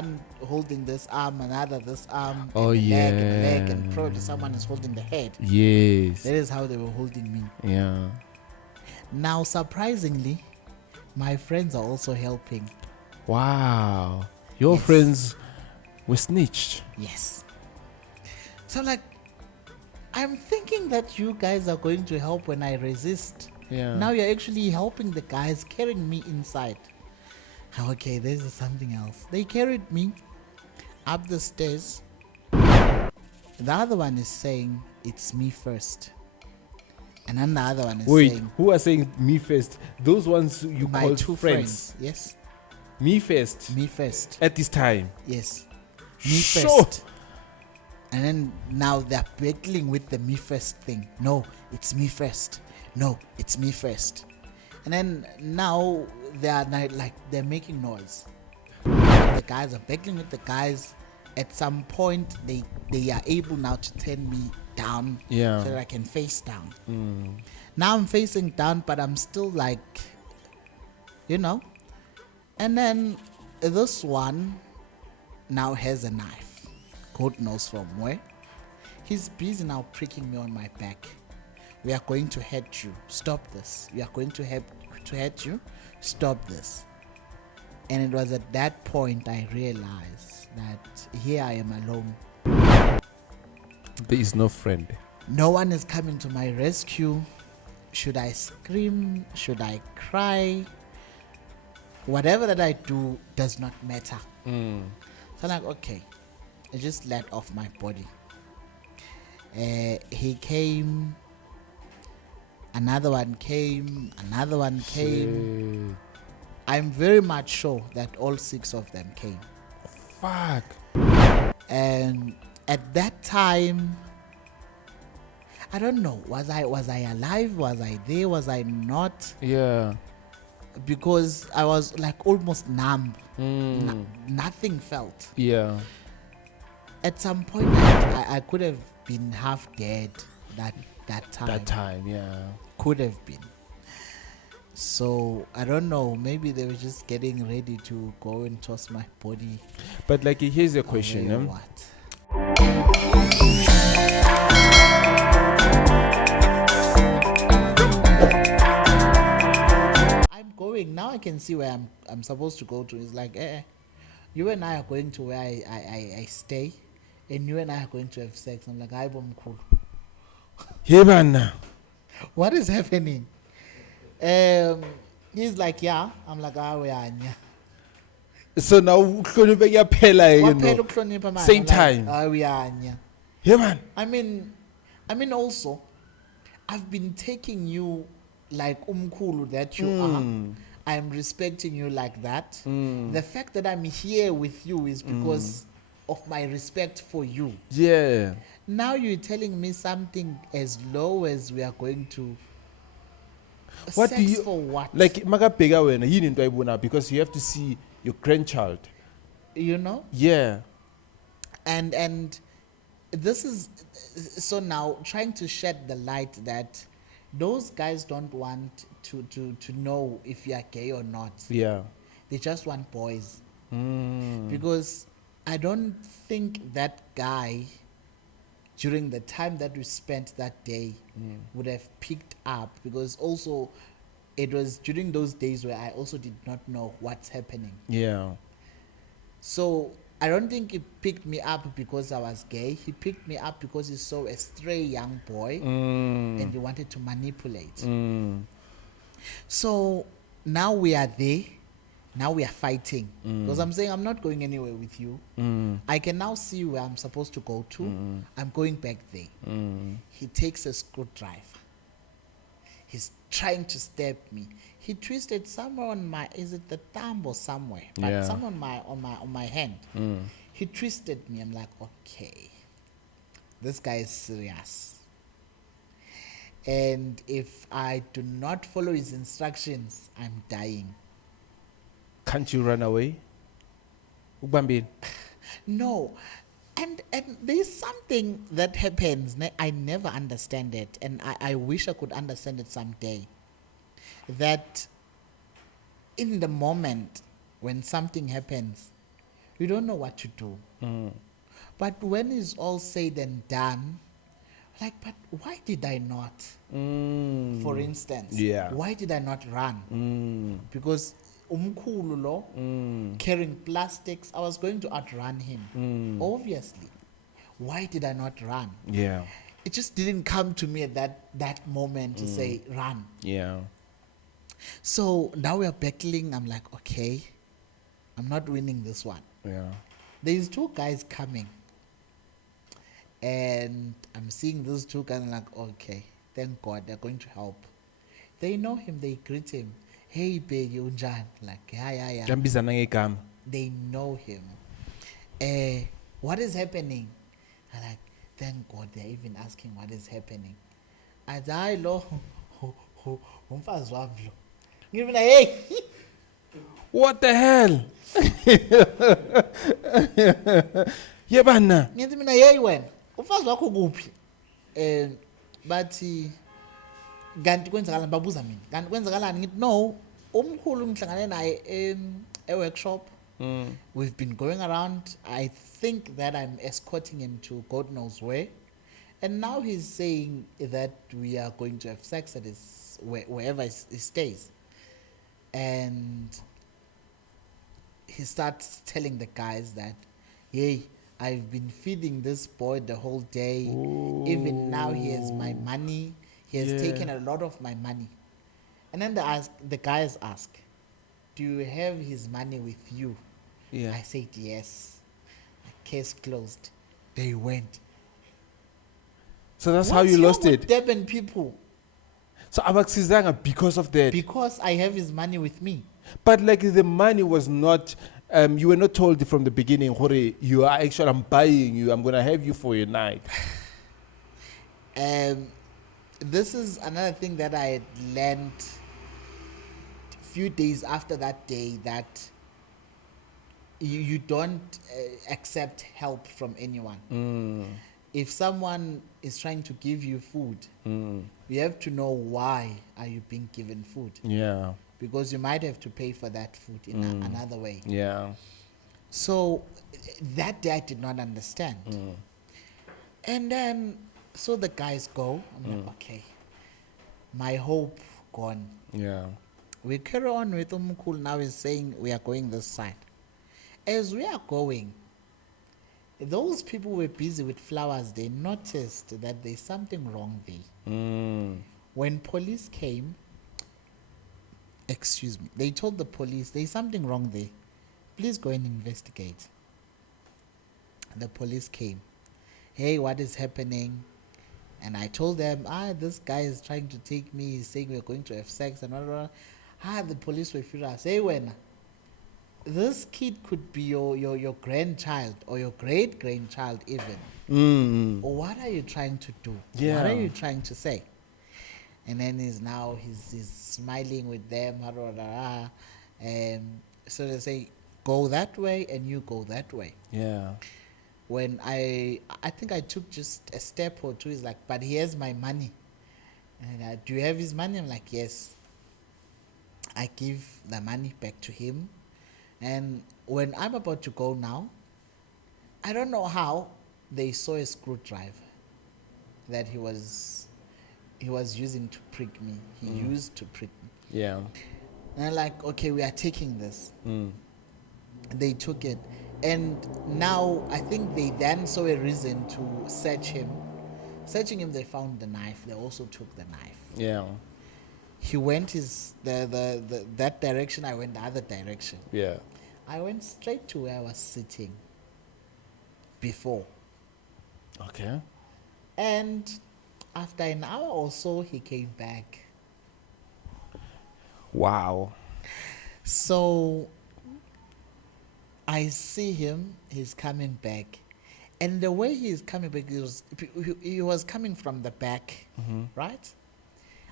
one holding this arm, another this arm, Oh, and the leg and the leg, yeah. and probably someone is holding the head. Yes. That is how they were holding me. Yeah. Now, surprisingly, my friends are also helping. Wow. Your Yes. friends were snitched. Yes. So like, I'm thinking that you guys are going to help when I resist. Yeah. Now you're actually helping the guys carrying me inside. Okay, this is something else. They carried me up the stairs. The other one is saying it's me first. And then the other one is Wait, saying who are saying me first? Those ones you my call two friends. Yes. Me first. Me first. At this time. Yes. Me Sure. first. And then now they're battling with the me first thing. No, it's me first. No, it's me first. And then now they're like they're making noise. The guys are battling with the guys. At some point they are able now to turn me down, Yeah. so that I can face down. Now I'm facing down, but I'm still like, and then this one now has a knife, God knows from where. He's busy now pricking me on my back. We are going to hurt you, stop this. We are going to hurt you, stop this. And it was at that point I realized that here I am alone. There is no friend. No one is coming to my rescue. Should I scream? Should I cry? Whatever that I do does not matter. So I'm like, okay, I just let off my body. He came. Another one came. Another one came. I'm very much sure that all 6 of them came. Fuck. And at that time, I don't know, was I alive? Was I there? Was I not? Yeah. Because I was like almost numb. Nothing felt. Yeah. At some point, I could have been half dead that time. That time, yeah. Could have been. So I don't know. Maybe they were just getting ready to go and toss my body. But like, here's the question. Or what? I'm going now. I can see where I'm supposed to go to. It's like, you and I are going to where I stay, and you and I are going to have sex. I'm like, cool. Hey man. What is happening? He's like, yeah. I'm like, we are. So now same time. We are. Yeah man. I mean also, I've been taking you like umkhulu that you are. I'm respecting you like that. The fact that I'm here with you is because of my respect for you. Yeah. Now you're telling me something as low as we are going to. What sex do you for what? like? Magapega when you didn't do because you have to see your grandchild. Yeah. And this is so now trying to shed the light that those guys don't want to know if you are gay or not. Yeah. They just want boys. Because I don't think that guy, during the time that we spent that day, would have picked up, because also it was during those days where I also did not know what's happening. Yeah. So I don't think he picked me up because I was gay. He picked me up because he saw a stray young boy and he wanted to manipulate. So now we are there. Now we are fighting. Because I'm saying I'm not going anywhere with you. I can now see where I'm supposed to go to. I'm going back there. He takes a screwdriver. He's trying to stab me. He twisted somewhere on my, is it the thumb or somewhere? But somewhere on my hand. He twisted me. I'm like, okay, this guy is serious. And if I do not follow his instructions, I'm dying. Can't you run away? Ubambin. No. And there's something that happens. I never understand it. And I wish I could understand it someday. That in the moment when something happens, we don't know what to do. But when it's all said and done, like, but why did I not? For instance, Yeah. why did I not run? Because umkhulu lo carrying plastics, I was going to outrun him. Obviously. Why did I not run? Yeah. It just didn't come to me at that moment to say run. Yeah. So now we are battling. I'm like, okay, I'm not winning this one. Yeah. There's two guys coming. And I'm seeing those two guys. I'm like, okay, thank God they're going to help. They know him. They greet him. Hey, baby, unjan. Like, yeah. Jambizana ngegama. They know him. What is happening? I'm like, thank God they're even asking what is happening. And I lo, umfazi wami lo. Ngibe like, hey. What the hell? Yebana. Ngithi mina hey wena umfazi wakho kuphi bathi kanti kwenzakalani babuza mina kanti kwenzakalani ngithi no umkhulu ngihlangane naye workshop. We've been going around. I think that I'm escorting him to God knows where, and now he's saying that we are going to have sex at his wherever he stays, and he starts telling the guys that, hey, I've been feeding this boy the whole day. Ooh. Even now he has my money. He has Yeah. taken a lot of my money. And then the guys ask, do you have his money with you? Yeah. I said yes. Case closed. They went. So that's how What's you wrong lost with it. Durban people? So abakusizanga because of that. Because I have his money with me. But like the money was not, you were not told from the beginning, Hore, you are actually, I'm buying you, I'm going to have you for your night. This is another thing that I had learned a few days after that day, that you don't accept help from anyone. If someone is trying to give you food, you have to know why are you being given food. Yeah. Because you might have to pay for that food in another way. Yeah. So that day I did not understand. And then, so the guys go. I'm like, okay, my hope gone. Yeah. We carry on with Umkul. Now is saying we are going this side. As we are going, those people were busy with flowers. They noticed that there's something wrong there. When police came, excuse me, they told the police there's something wrong there. Please go and investigate. The police came. Hey, what is happening? And I told them, this guy is trying to take me. He's saying we're going to have sex and blah. The police were furious. Hey, when this kid could be your grandchild or your great grandchild even. What are you trying to do? Yeah. What are you trying to say? And then he's smiling with them. So they say, go that way and you go that way. Yeah. When I think I took just a step or two, he's like, but he has my money. And do you have his money? I'm like, yes. I give the money back to him. And when I'm about to go now, I don't know how they saw a screwdriver that he was using to prick me. He used to prick me. Yeah. And I'm like, okay, we are taking this. They took it. And now I think they then saw a reason to search him. Searching him, they found the knife. They also took the knife. Yeah. He went that direction. I went the other direction. Yeah. I went straight to where I was sitting before. Okay. And after an hour or so, he came back. Wow. So I see him, he's coming back. And the way he is coming back, he was coming from the back, right?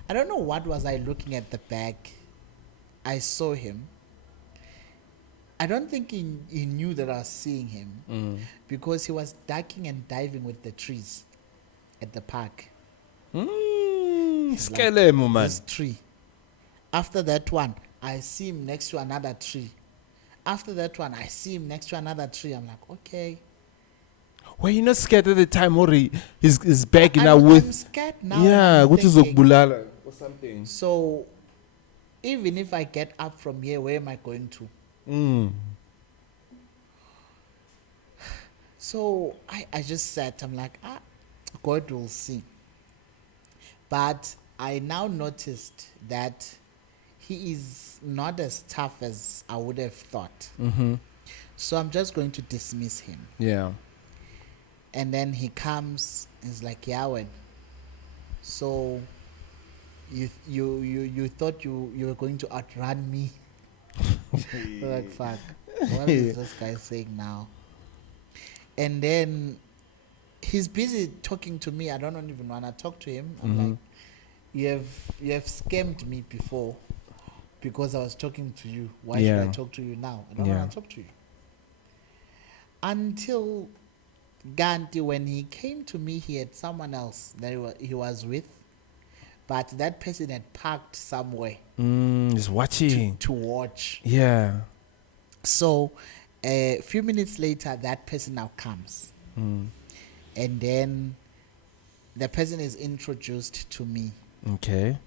I don't know what was I looking at the back. I saw him. I don't think he knew that I was seeing him because he was ducking and diving with the trees at the park. Skelemo, man. This tree. After that one, I see him next to another tree. After that one, I see him next to another tree. I'm like, okay. Were you not scared at the time, Ori? He's back now I'm with. scared now. Yeah, And what I'm is thinking, Okbulala or something? so even if I get up from here, where am I going to? Mm. So I just sat. I'm like, God will see. But I now noticed that he is not as tough as I would have thought. Mm-hmm. So I'm just going to dismiss him. Yeah. And then he comes, he's like, Yahweh, so you thought you were going to outrun me? We're like, fuck, what is this guy saying now? And then he's busy talking to me. I don't even want to talk to him. I'm like, you have scammed me before because I was talking to you. Why should I Yeah. talk to you now? I don't Yeah. want to talk to you. Until Gandhi, when he came to me, he had someone else that he was with, but that person had parked somewhere Just watching. to watch. Yeah. So a few minutes later, that person now comes. And then the person is introduced to me. Okay.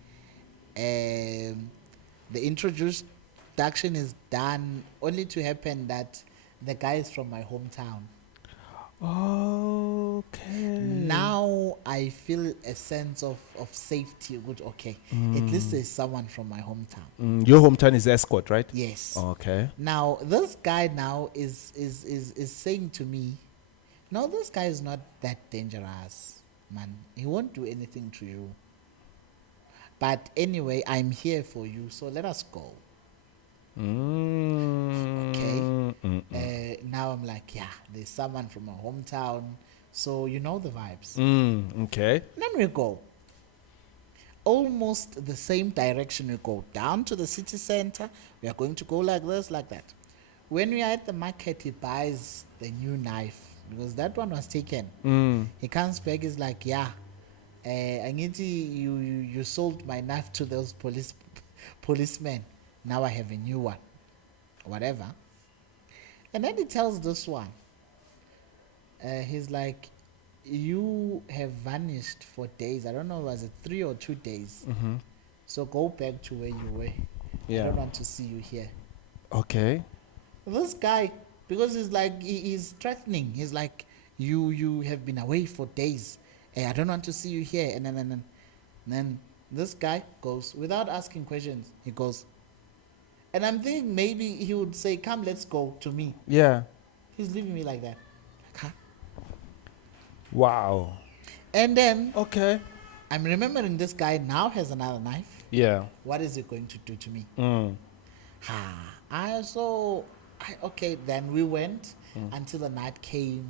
The introduction is done only to happen that the guy is from my hometown. Okay. Now I feel a sense of safety. Good, okay. At least there's someone from my hometown. Your hometown is Escort, right? Yes. Okay. Now this guy now is saying to me, no, this guy is not that dangerous, man. He won't do anything to you. But anyway, I'm here for you, so let us go. Okay. Now I'm like, yeah, there's someone from my hometown, so you know the vibes. Okay. Then we go. Almost the same direction we go. Down to the city center. We are going to go like this, like that. When we are at the market, he buys the new knife because that one was taken. He comes back, he's like, yeah, Angiti, you sold my knife to those policemen. Now I have a new one. Whatever. And then he tells this one, he's like, you have vanished for days. I don't know, was it 3 or 2 days? So go back to where you were. Yeah. I don't want to see you here. Okay. This guy, because he's like, he's threatening. He's like, you have been away for days. I don't want to see you here. And then this guy goes, without asking questions, he goes. And I'm thinking maybe he would say, come, let's go, to me. Yeah. He's leaving me like that. Huh? Wow. And then Okay. I'm remembering this guy now has another knife. Yeah. What is he going to do to me? Okay, then we went until the night came,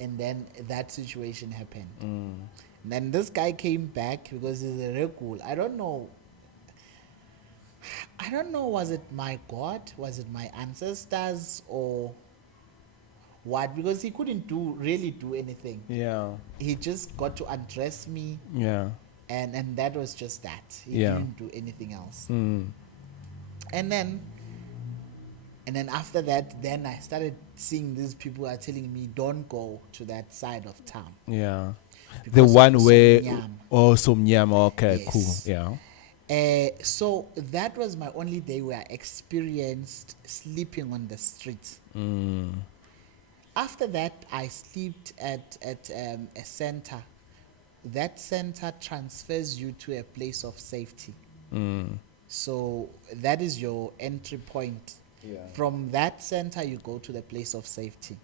and then that situation happened. And then this guy came back because he's a regular. I don't know, was it my God? Was it my ancestors or what? Because he couldn't really do anything. Yeah. He just got to undress me, Yeah. and that was just that. He Yeah. didn't do anything else. And then after that, then I started seeing these people are telling me, don't go to that side of town. Yeah. The Because one of where Somnyama. Somnyama. Okay, Yes. cool. Yeah. So that was my only day where I experienced sleeping on the streets. After that, I slept at a center. That center transfers you to a place of safety. So that is your entry point. Yeah. From that center, you go to the place of safety.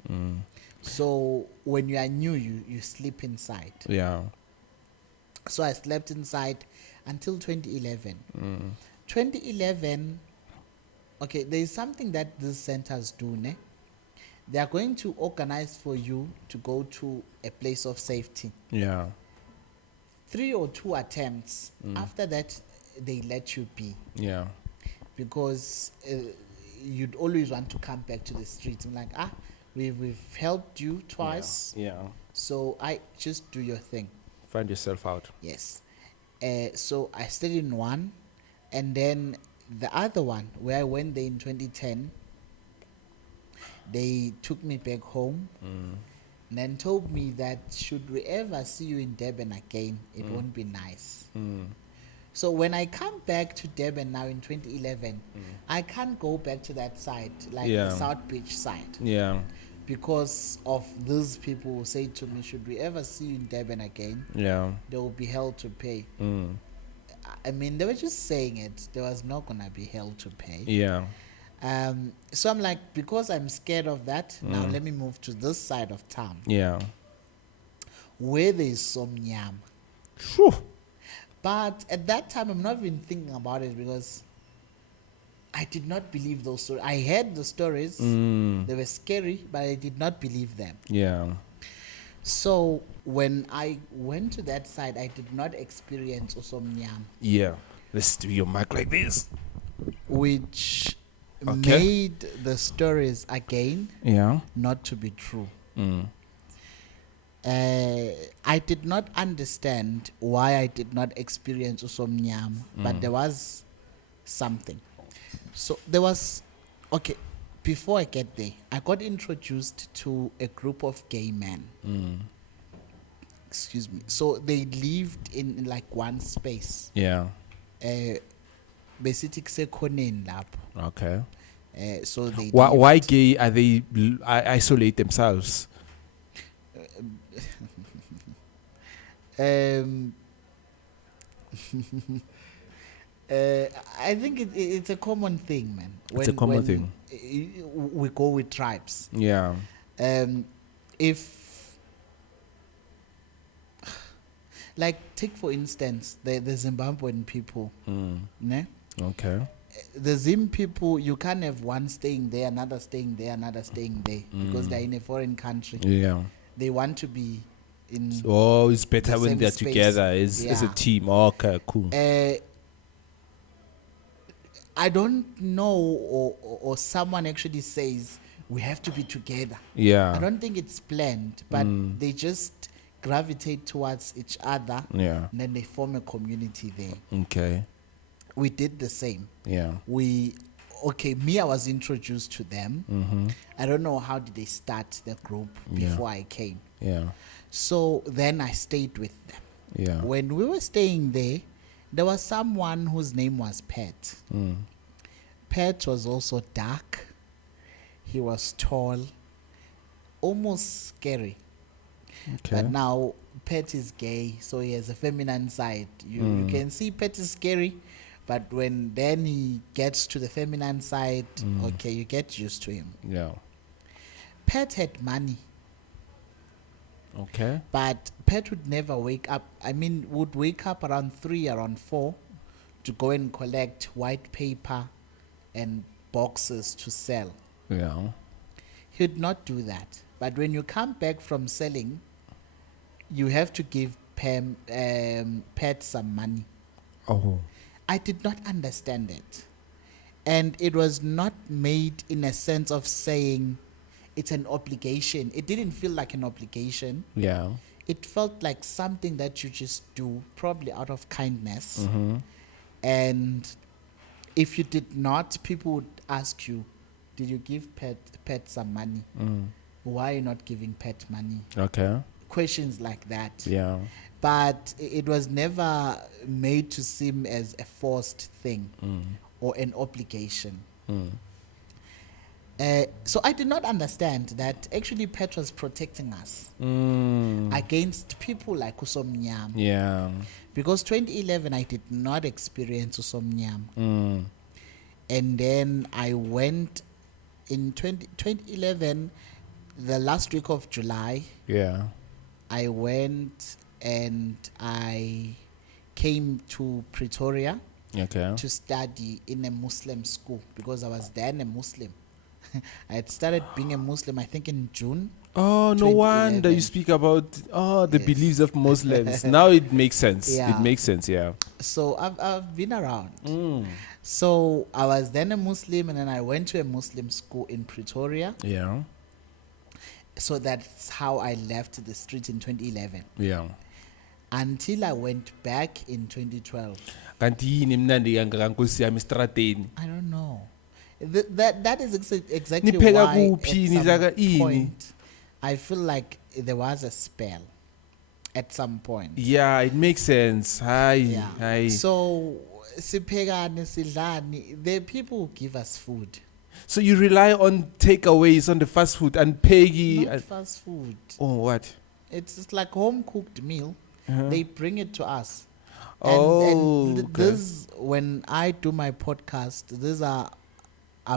So when you are new, you sleep inside. Yeah. So I slept inside until 2011. 2011, okay, there is something that these centers do, ne? They are going to organize for you to go to a place of safety. Yeah. 3 or 2 attempts. After that, they let you be. Yeah. Because you'd always want to come back to the streets. I'm like, we've helped you twice. Yeah. So I just do your thing. Find yourself out. Yes. So I stayed in one, and then the other one where I went there in 2010, They took me back home and then told me that should we ever see you in Durban again, it won't be nice. So when I come back to Durban now in 2011, I can't go back to that side, like Yeah. the South Beach side, Yeah. because of those people who say to me, should we ever see you in Durban again, Yeah. there will be hell to pay. Mm. I mean, they were just saying it. There was not going to be hell to pay. Yeah. So I'm like, because I'm scared of that, now let me move to this side of town Yeah. where there's some yam. Phew. But at that time, I'm not even thinking about it because I did not believe those stories. I heard the stories. They were scary, but I did not believe them. Yeah. So when I went to that side, I did not experience Osomnyam, Yeah. Let's do your mic like this. which Okay. made the stories again Yeah. not to be true. Mm. I did not understand why I did not experience Osomnyam, but there was something. So there was, okay, before I get there, I got introduced to a group of gay men. Excuse me. So they lived in like one space. Yeah. Besithi kusekhoneni lapho. Okay. So they Why lived- gay are they isolate themselves? Um, I think it's a common thing, man. It's a common thing. We go with tribes. Yeah. If, like, take for instance the Zimbabwean people, ne? Okay. The Zim people, you can't have one staying there, another staying there, another staying there, because they're in a foreign country. Yeah. They want to be in. Oh, it's better the when same they're space. together as a Yeah. team. Okay, cool. I don't know, or someone actually says we have to be together. I Yeah. don't think it's planned, but they just gravitate towards each other, Yeah. and then they form a community there. Okay. We did the same. Yeah. I was introduced to them. I don't know how did they start the group Yeah. before I came. Yeah. So then I stayed with them. Yeah. When we were staying there was someone whose name was Pat. Pat was also dark. He was tall, almost scary. Okay. But now Pat is gay, so he has a feminine side. You can see Pat is scary, but when then he gets to the feminine side, okay, you get used to him. Yeah. Pat had money, Okay. but Pat would never wake up. I mean, would wake up around 3, around 4 to go and collect white paper and boxes to sell. Yeah. He would not do that. But when you come back from selling, you have to give Pat some money. Oh. I did not understand it. And it was not made in a sense of saying it's an obligation. It didn't feel like an obligation. Yeah. It felt like something that you just do, probably out of kindness. And if you did not, people would ask you, did you give Pat some money? Why are you not giving Pat money? Okay. Questions like that. Yeah. But it was never made to seem as a forced thing or an obligation. So I did not understand that actually Pat was protecting us against people like Usomnyam. Yeah. Because 2011, I did not experience Usomnyam. And then I went in 2011, the last week of July, Yeah. I went and I came to Pretoria Okay. to study in a Muslim school because I was then a Muslim. I had started being a Muslim, I think, in June. Oh, no wonder 2011. you speak about the Yes. beliefs of Muslims. Now it makes sense. Yeah. It makes sense, yeah. So I've been around. So I was then a Muslim, and then I went to a Muslim school in Pretoria. Yeah. So that's how I left the street in 2011. Yeah. Until I went back in 2012. Kanti yini mnandi kangaka nkosi yami estradeni? I don't know. That is exactly Nipheka why kuphi, at some nidlaka ini? point I feel like there was a spell at some point. Yeah, it makes sense. Hi, Yeah. hi. So siphekane sidlani, the people who give us food, So you rely on takeaways, on the fast food, and Peggy. not fast food. Oh, what? It's just like home cooked meal. Uh-huh. They bring it to us. Oh, okay. This, when I do my podcast, these are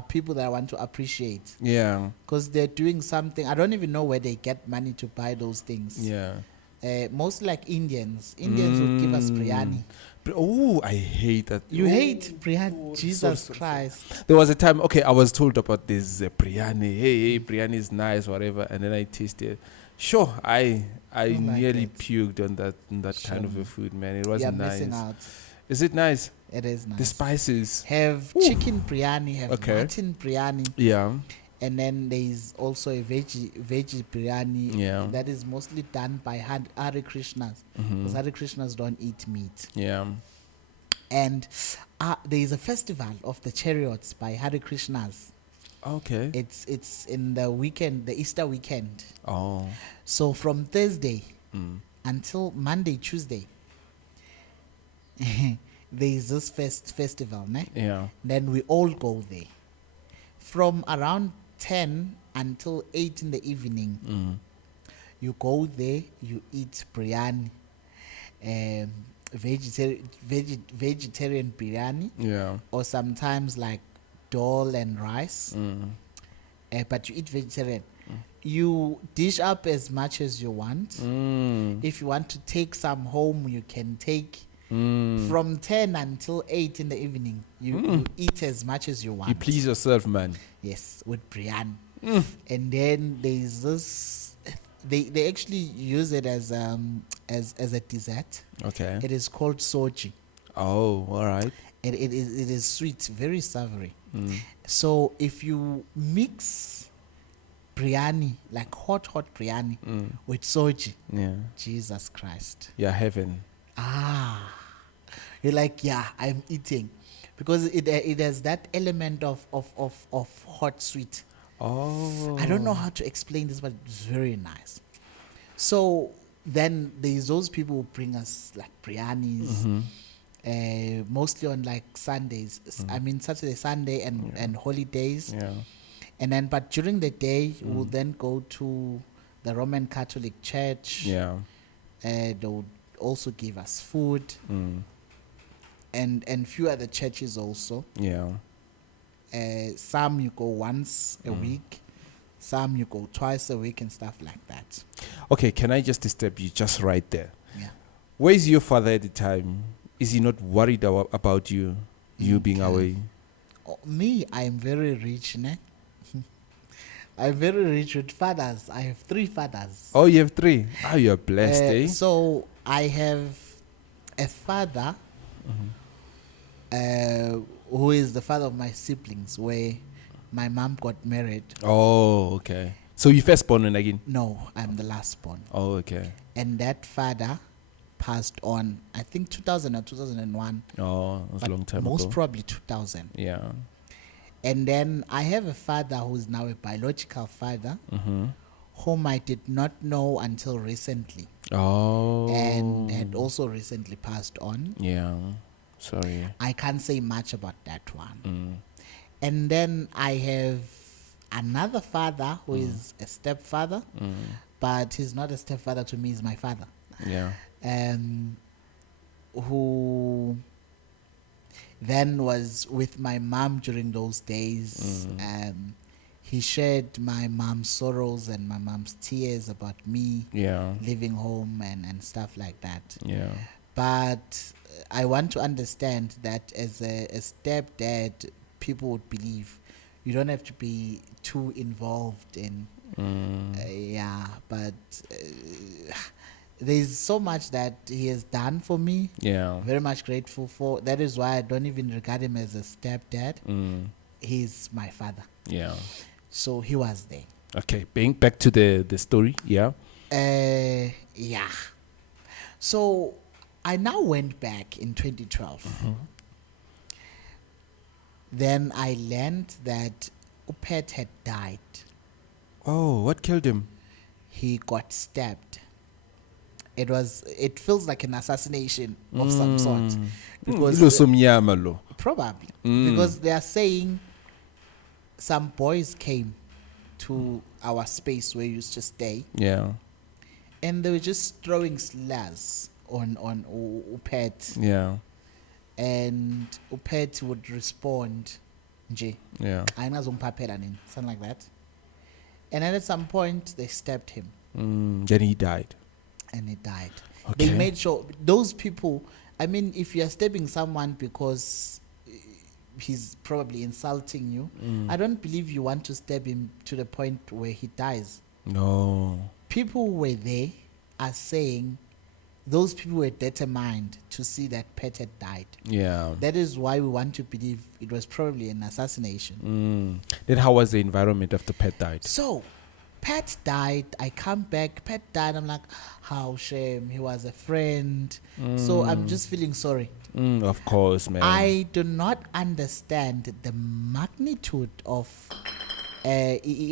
people that I want to appreciate Yeah, because they're doing something. I don't even know where they get money to buy those things. yeah. Mostly like Indians. Indians would give us biryani. Oh, I hate that. You Oh, hate biryani, oh, Jesus sorry. Christ. There was a time, okay, I was told about this biryani. Hey, biryani is nice, whatever, and then I tasted. Sure, I Don't like nearly it. puked on that kind of Sure. a food, man. It You're wasn't missing nice. out. Is it nice? It is nice. The spices. Have Ooh. chicken biryani, have Okay. mutton biryani, Yeah. and then there's also a veggie biryani Yeah. that is mostly done by Hare Krishnas, because Hare Krishnas don't eat meat. Yeah. And there is a festival of the chariots by Hare Krishnas. Okay. It's in the weekend, the Easter weekend. Oh. So from Thursday Mm. until Monday, Tuesday, there is this festival, ne? Yeah. Then we all go there. From around 10 until 8 in the evening, Mm. you go there, you eat biryani, vegetarian biryani, Yeah. or sometimes like dal and rice, Mm. but you eat vegetarian. You dish up as much as you want. Mm. If you want to take some home, you can take. Mm. From 10 until 8 in the evening, you eat as much as you want. You please yourself, man. Yes, with biryani. And then there's this, they actually use it as a dessert. Okay. It is called soji. Oh, all right. It is sweet, very savory. Mm. So if you mix biryani, like hot biryani, with soji, Yeah. Jesus Christ. Yeah, heaven. You're like, yeah, I'm eating, because it has that element of hot sweet. Oh. I don't know how to explain this, but it's very nice. So then there's those people who bring us like biryanis, mostly on like Sundays. I mean Saturday, Sunday, and holidays. Yeah. And then, but during the day, we'll then go to the Roman Catholic Church. Yeah. They would also give us food, Mm. and few other churches also. Yeah. Some you go once a week, some you go twice a week, and stuff like that. Okay, can I just disturb you just right there? Yeah. Where is your father at the time? Is he not worried about you being away? Oh, me, I'm very rich, ne? I'm very rich with fathers. I have 3 fathers. Oh, you have 3. Oh, you're blessed, eh? So I have a father who is the father of my siblings, where my mom got married. Oh, okay. So you first born again? No, I'm the last born. Oh, okay. And that father passed on, I think 2000 or 2001. Oh, that was a long time ago. Most probably 2000. Yeah. And then I have a father who is now a biological father, whom I did not know until recently, Oh. and had also recently passed on. Yeah. Sorry. I can't say much about that one. Mm. And then I have another father who is a stepfather, but he's not a stepfather to me, he's my father. Yeah. Who then was with my mom during those days. He shared my mom's sorrows and my mom's tears about me Yeah. leaving home and stuff like that. Yeah. But I want to understand that as a stepdad, people would believe you don't have to be too involved in. But there's so much that he has done for me. Yeah. Very much grateful for. That is why I don't even regard him as a stepdad. He's my father. Yeah. So he was there. Okay, being back to the story, yeah. Yeah. So I now went back in 2012. Then I learned that Upet had died. Oh, what killed him? He got stabbed. It feels like an assassination of some sort. Because Ilo somnyama lo. probably because they are saying some boys came to our space where we used to stay, Yeah. and they were just throwing slurs on Upet, Yeah. and Upet would respond, nje, Yeah. "Ayingazomphaphela nini," something like that. And then at some point they stabbed him Then he died. and he died. Okay. They made sure those people. I mean, if you are stabbing someone because he's probably insulting you, I don't believe you want to stab him to the point where he dies. No. People who were there are saying those people were determined to see that Pet had died. Yeah. That is why we want to believe it was probably an assassination. Then how was the environment after Pet died? So, Pat died. I come back. Pat died. I'm like, how shame. He was a friend. So I'm just feeling sorry. Of course, man. I do not understand the magnitude of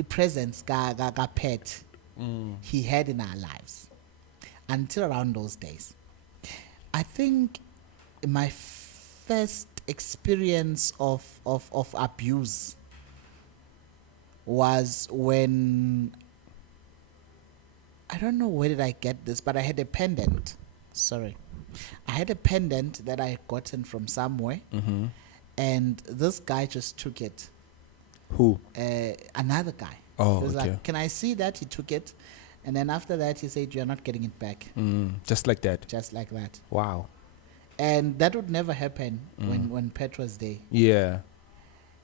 presence ka Pet he had in our lives until around those days. I think my first experience of abuse was when, I don't know where did I get this, but I had a pendant. Sorry. I had a pendant that I had gotten from somewhere, and this guy just took it. Who? Another guy. Oh, He was okay. like, "Can I see that?" He took it, and then after that he said, "You're not getting it back." Just like that. Just like that. Wow. And that would never happen when Pet was there. Yeah.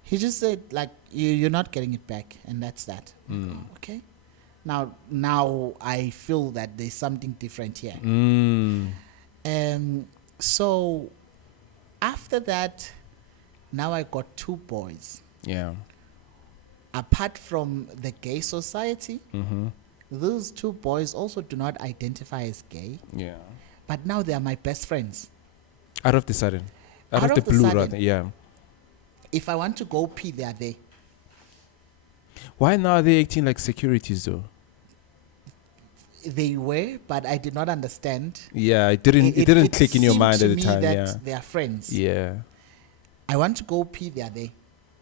He just said, like, you're not getting it back, and that's that. Okay. Now I feel that there's something different here. So after that, now I got two boys. Yeah. Apart from the gay society, those two boys also do not identify as gay, Yeah. but now they are my best friends. Out of the sudden. Out Out of of the the blue, sudden. rather. Yeah. If I want to go pee, they are there. Why now are they acting like securities though? They were, but I did not understand. Yeah, it didn't click in your seemed mind to at the me time. that Yeah. they are friends. Yeah. I want to go pee, they are there.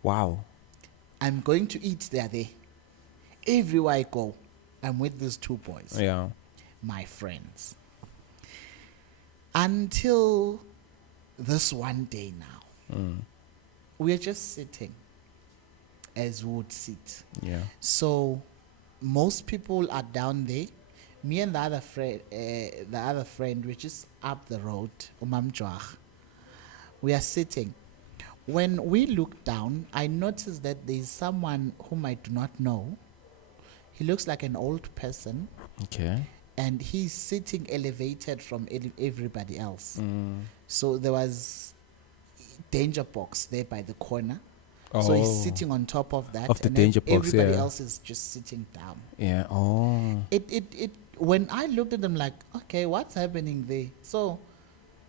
Wow. I'm going to eat, they are there. Everywhere I go, I'm with these two boys, Yeah. my friends. Until this one day now, we're just sitting as we would sit. Yeah. So most people are down there. Me and the other friend, we're just up the road, Umamjwach. We are sitting. When we look down, I notice that there's someone whom I do not know. He looks like an old person, Okay. and he's sitting elevated from everybody else. So there was danger box there by the corner. So he's Oh. sitting on top of that, Of the and danger box, everybody yeah. else is just sitting down. Yeah. Oh. It when I looked at them, like, okay, what's happening there? So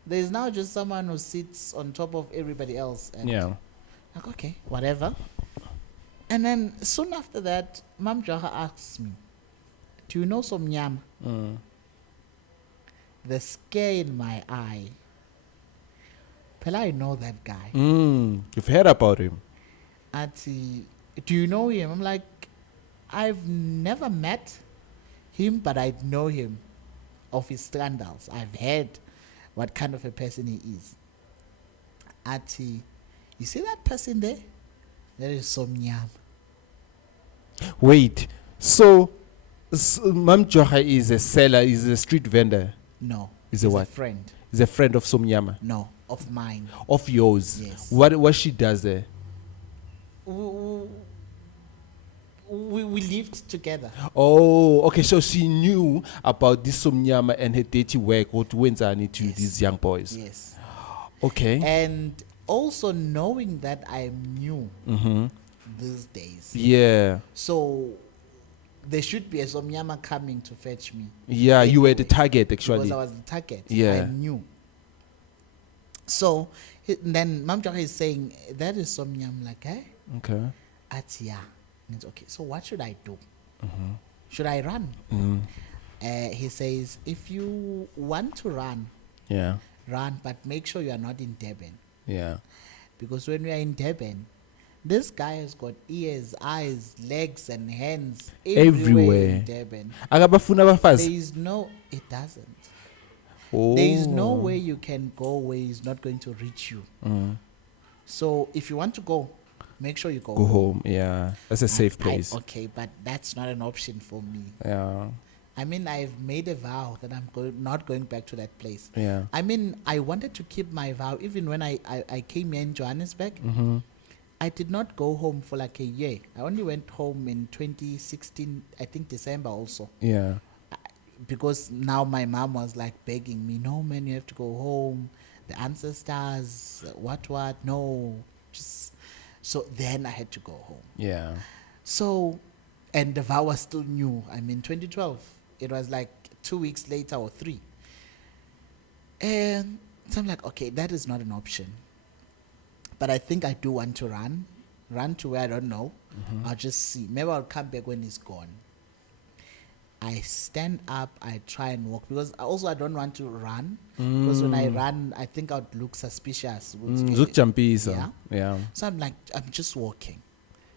there's now just someone who sits on top of everybody else, and Yeah. like, okay, whatever. And then soon after that, Mam Jaha asks me, "Do you know Somnyama?" The scare in my eye. Pela, I know that guy. You've heard about him. Ati, "Do you know him?" I'm like, "I've never met him, but I know him of his scandals. I've heard what kind of a person he is." Ati, "You see that person there? That is Somnyama." Wait. So, Mam Joha is a seller, is a street vendor, No. Is a he's what? a friend. is a friend of Somnyama. No, of mine. Of yours. Yes. What she does there? We lived together. Oh, okay. So she knew about this Somnyama and her dirty work, what went on to Yes. these young boys. Yes. Okay. And also knowing that I'm new these days. Yeah. So there should be a Somnyama coming to fetch me. Yeah, you were the Anyway, target because actually. I was the target. Yeah. I knew. So Then Mam Jaka is saying, that is something. I'm like, eh? Okay. At yeah. And it's okay. So what should I do? Should I run? He says, if you want to run, Yeah. run, but make sure you are not in Durban. Yeah. Because when we are in Durban, this guy has got ears, eyes, legs, and hands everywhere in Durban. Akabafuna There abafazi. is no, it doesn't. Oh. There is no way you can go where he's not going to reach you. So if you want to go, make sure you go, Go home. Yeah. That's a safe I- place. okay, but that's not an option for me. Yeah. I mean, I've made a vow that I'm not going back to that place. Yeah. I mean, I wanted to keep my vow even when I came here in Johannesburg. I did not go home for like a year. I only went home in 2016, I think December also. Yeah. Because now my mom was like begging me, no man, you have to go home. The ancestors, what, no. Just so then I had to go home. Yeah. So, and the vow was still new. I mean, 2012. It was like 2 weeks later or 3. And so I'm like, okay, that is not an option. But I think I do want to run to where I don't know. I'll just see. Maybe I'll come back when he's gone. I stand up, I try and walk because I don't want to run. Because when I run, I think I'd look suspicious. Zukujampisa. Yeah. Yeah. So I'm like, I'm just walking.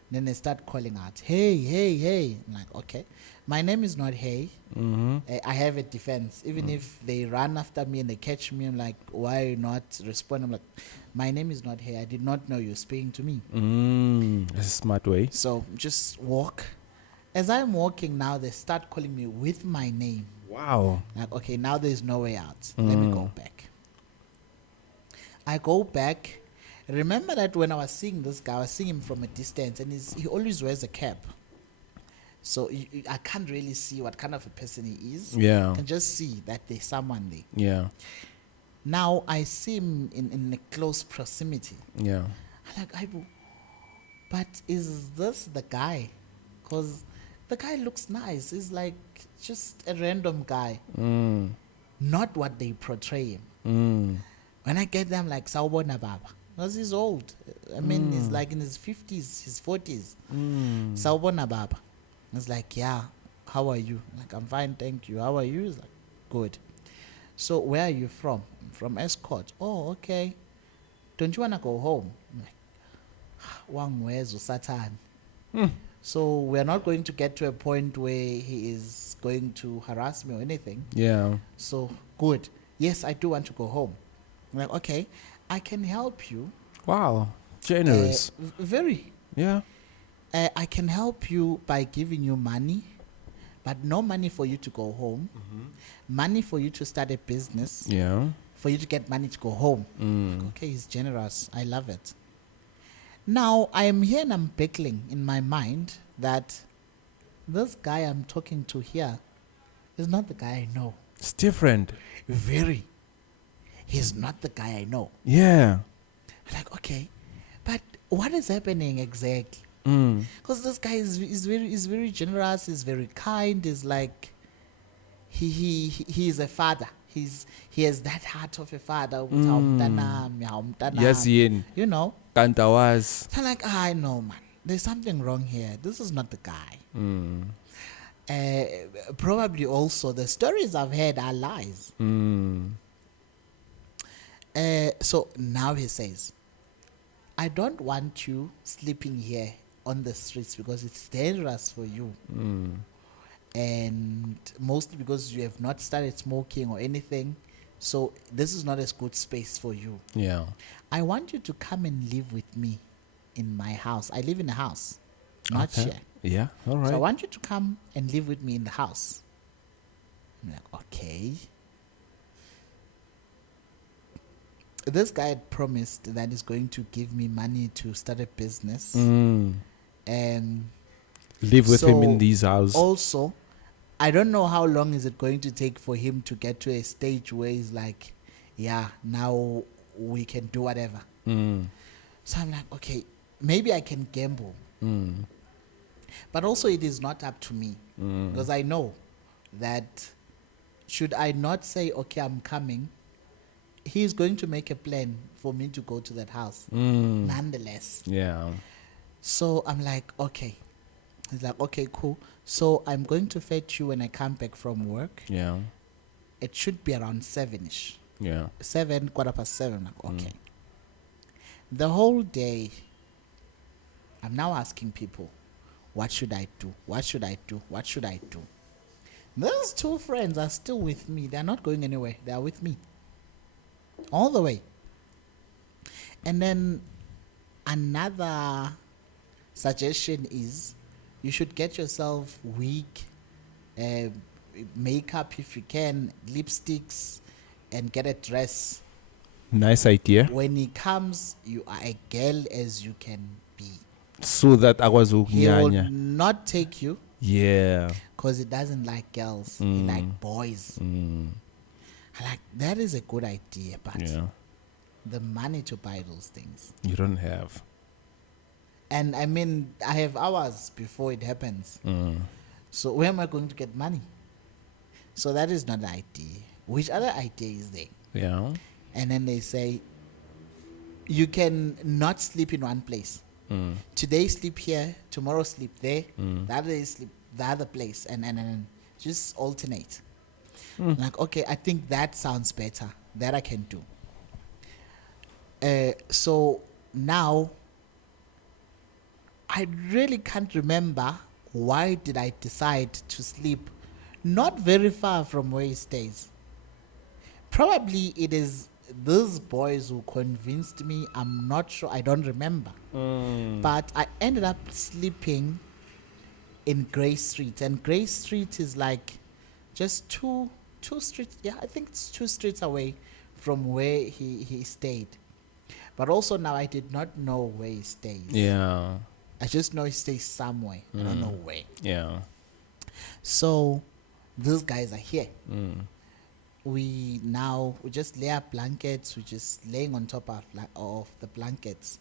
Then they start calling out, hey, hey, hey. I'm like, okay. My name is not Hey. I have a defense. Even if they run after me and they catch me, I'm like, why are you not responding? I'm like, my name is not Hey. I did not know you were speaking to me. That's a smart way. So just walk. As I'm walking now, they start calling me with my name. Wow. Like, okay, now there's no way out. Let me go back. I go back. Remember that when I was seeing this guy, I was seeing him from a distance, and he always wears a cap. So I can't really see what kind of a person he is. Yeah. I can just see that there's someone there. Yeah. Now I see him in a close proximity. Yeah. I'm like, Aibu, but is this the guy? Because the guy looks nice. He's like just a random guy. Not what they portray him. When I get them, like, Sawubona Baba. Because he's old. I mean, he's like in his 50s, his 40s. Sawubona Baba. It's like, yeah, how are you? Like, I'm fine, thank you. How are you? He's like, good. So, where are you from? I'm from Escort. Oh, okay. Don't you want to go home? I'm like, Wangwezo Satan. So, we're not going to get to a point where he is going to harass me or anything. Yeah. So, good. Yes, I do want to go home. I'm like, okay, I can help you. Wow. Generous. Very. Yeah. I can help you by giving you money, but no money for you to go home. Money for you to start a business. Yeah. For you to get money to go home. Like, okay, he's generous. I love it. Now, I am here and I'm battling in my mind that this guy I'm talking to here is not the guy I know. It's different. Very. He's not the guy I know. Yeah. Like, okay, but what is happening exactly? Because this guy is very generous. He's very kind. He's like, he is a father. He has that heart of a father. Yes, Yin. You know. Kantawaz. So I'm like, I know, man. There's something wrong here. This is not the guy. Probably also the stories I've heard are lies. So now he says, I don't want you sleeping here on the streets because it's dangerous for you. And mostly because you have not started smoking or anything. So this is not a good space for you. Yeah. I want you to come and live with me in my house. I live in a house, not Okay. here. Yeah. All right. So I want you to come and live with me in the house. I'm like, okay. This guy had promised that he's going to give me money to start a business. And Live with him in so these houses. also, I don't know how long is it going to take for him to get to a stage where he's like, yeah, now we can do whatever. So I'm like, okay, maybe I can gamble. But also it is not up to me. Because I know that should I not say, okay, I'm coming, he's going to make a plan for me to go to that house. Nonetheless. Yeah. So I'm like, okay. He's like, okay, cool. So I'm going to fetch you when I come back from work. Yeah. It should be around 7ish. Yeah. 7, quarter past 7. Like, okay. The whole day, I'm now asking people, what should I do? What should I do? What should I do? Those two friends are still with me. They're not going anywhere. They are with me. All the way. And then another suggestion is you should get yourself wig, makeup if you can, lipsticks, and get a dress. Nice idea. When he comes, you are a girl as you can be. So that I was He will ukunyanya. not take you Yeah. because he doesn't like girls. He like boys. I like, that is a good idea, but Yeah. the money to buy those things. You don't have. And I mean, I have hours before it happens. So where am I going to get money? So that is not the idea. Which other idea is there? Yeah. And then they say, you can not sleep in one place. Today sleep here, tomorrow sleep there, the other day sleep the other place, and just alternate. Like, okay, I think that sounds better. That I can do. So now, I really can't remember why did I decide to sleep not very far from where he stays. Probably it is these boys who convinced me. I'm not sure. I don't remember. But I ended up sleeping in Grey Street. And Grey Street is like just two streets. Yeah, I think it's 2 streets away from where he stayed. But also now I did not know where he stays. Yeah. I just know he stays somewhere. I don't know where. Yeah. So these guys are here. We just lay our blankets. We're just laying on top of the blankets,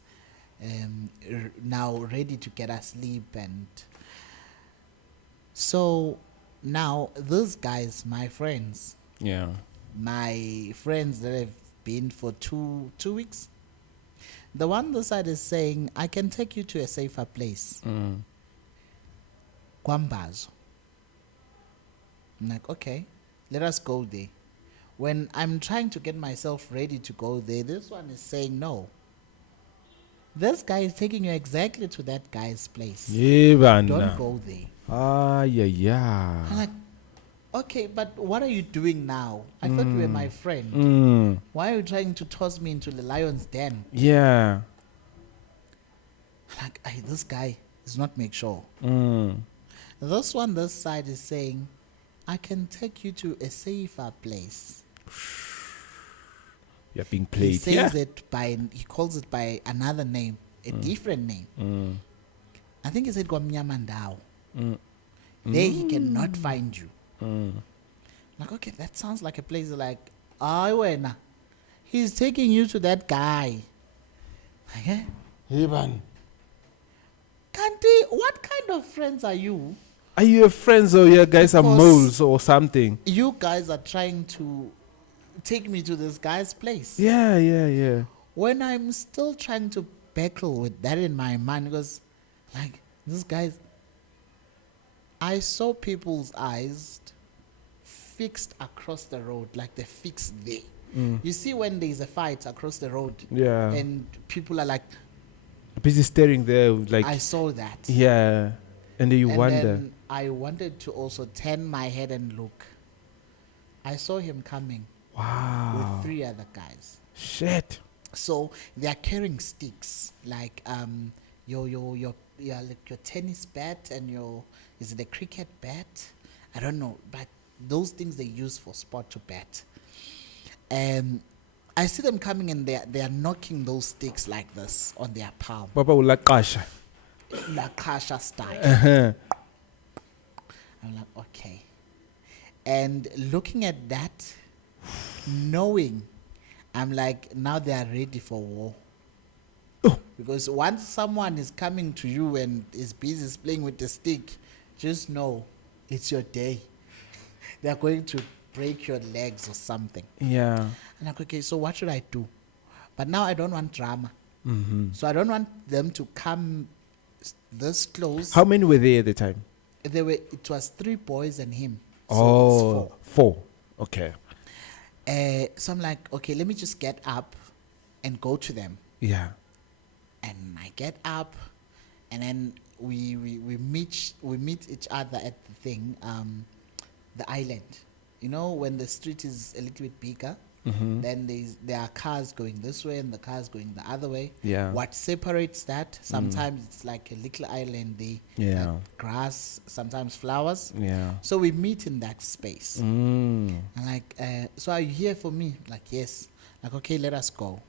now ready to get asleep. And so now these guys, my friends that have been for two weeks, the one this side is saying, I can take you to a safer place. Kwambazo. I'm like, okay, let us go there. When I'm trying to get myself ready to go there, this one is saying no. This guy is taking you exactly to that guy's place. Yeah, Don't go there. Yeah. I'm like, okay, but what are you doing now? I thought you were my friend. Why are you trying to toss me into the lion's den? Yeah. Like, this guy does not make sure. This one, this side is saying, I can take you to a safer place. You're being played. He says he calls it by another name, a different name. I think he said Gwamnyamandao. There he cannot find you. Like, okay, that sounds like a place like, wena. He's taking you to that guy. Okay? Ivan. Kanti, what kind of friends are you? Are you friends or you guys are Because moles or something? You guys are trying to take me to this guy's place. Yeah. When I'm still trying to battle with that in my mind, because like these guys, I saw people's eyes fixed across the road, like they're fixed there. You see when there's a fight across the road, and people are like busy staring there, like I saw that. Yeah, and then you wonder. Then I wanted to also turn my head and look. I saw him coming. Wow. With 3 other guys. Shit. So they are carrying sticks, like your tennis bat and is it a cricket bat? I don't know, but those things they use for sport to bat. And I see them coming and they are knocking those sticks like this on their palm. Papa will like Kasha. Like Kasha style. I'm like, okay. And looking at that, knowing, I'm like, now they are ready for war. Because once someone is coming to you and is busy playing with the stick, just know it's your day. They are going to break your legs or something. Yeah. I'm like, okay, so what should I do? But now I don't want drama. Mm-hmm. So I don't want them to come this close. How many were there at the time? It was 3 boys and him. So it's 4. 4. Okay. So I'm like, okay, let me just get up and go to them. Yeah. And I get up, and then we meet each other at the thing, the island. You know, when the street is a little bit bigger, then there are cars going this way and the cars going the other way. Yeah. What separates that? Sometimes it's like a little island. They Yeah. grass, sometimes flowers. Yeah. So we meet in that space. Mm. And like, so are you here for me? Like, yes. Like, okay, let us go.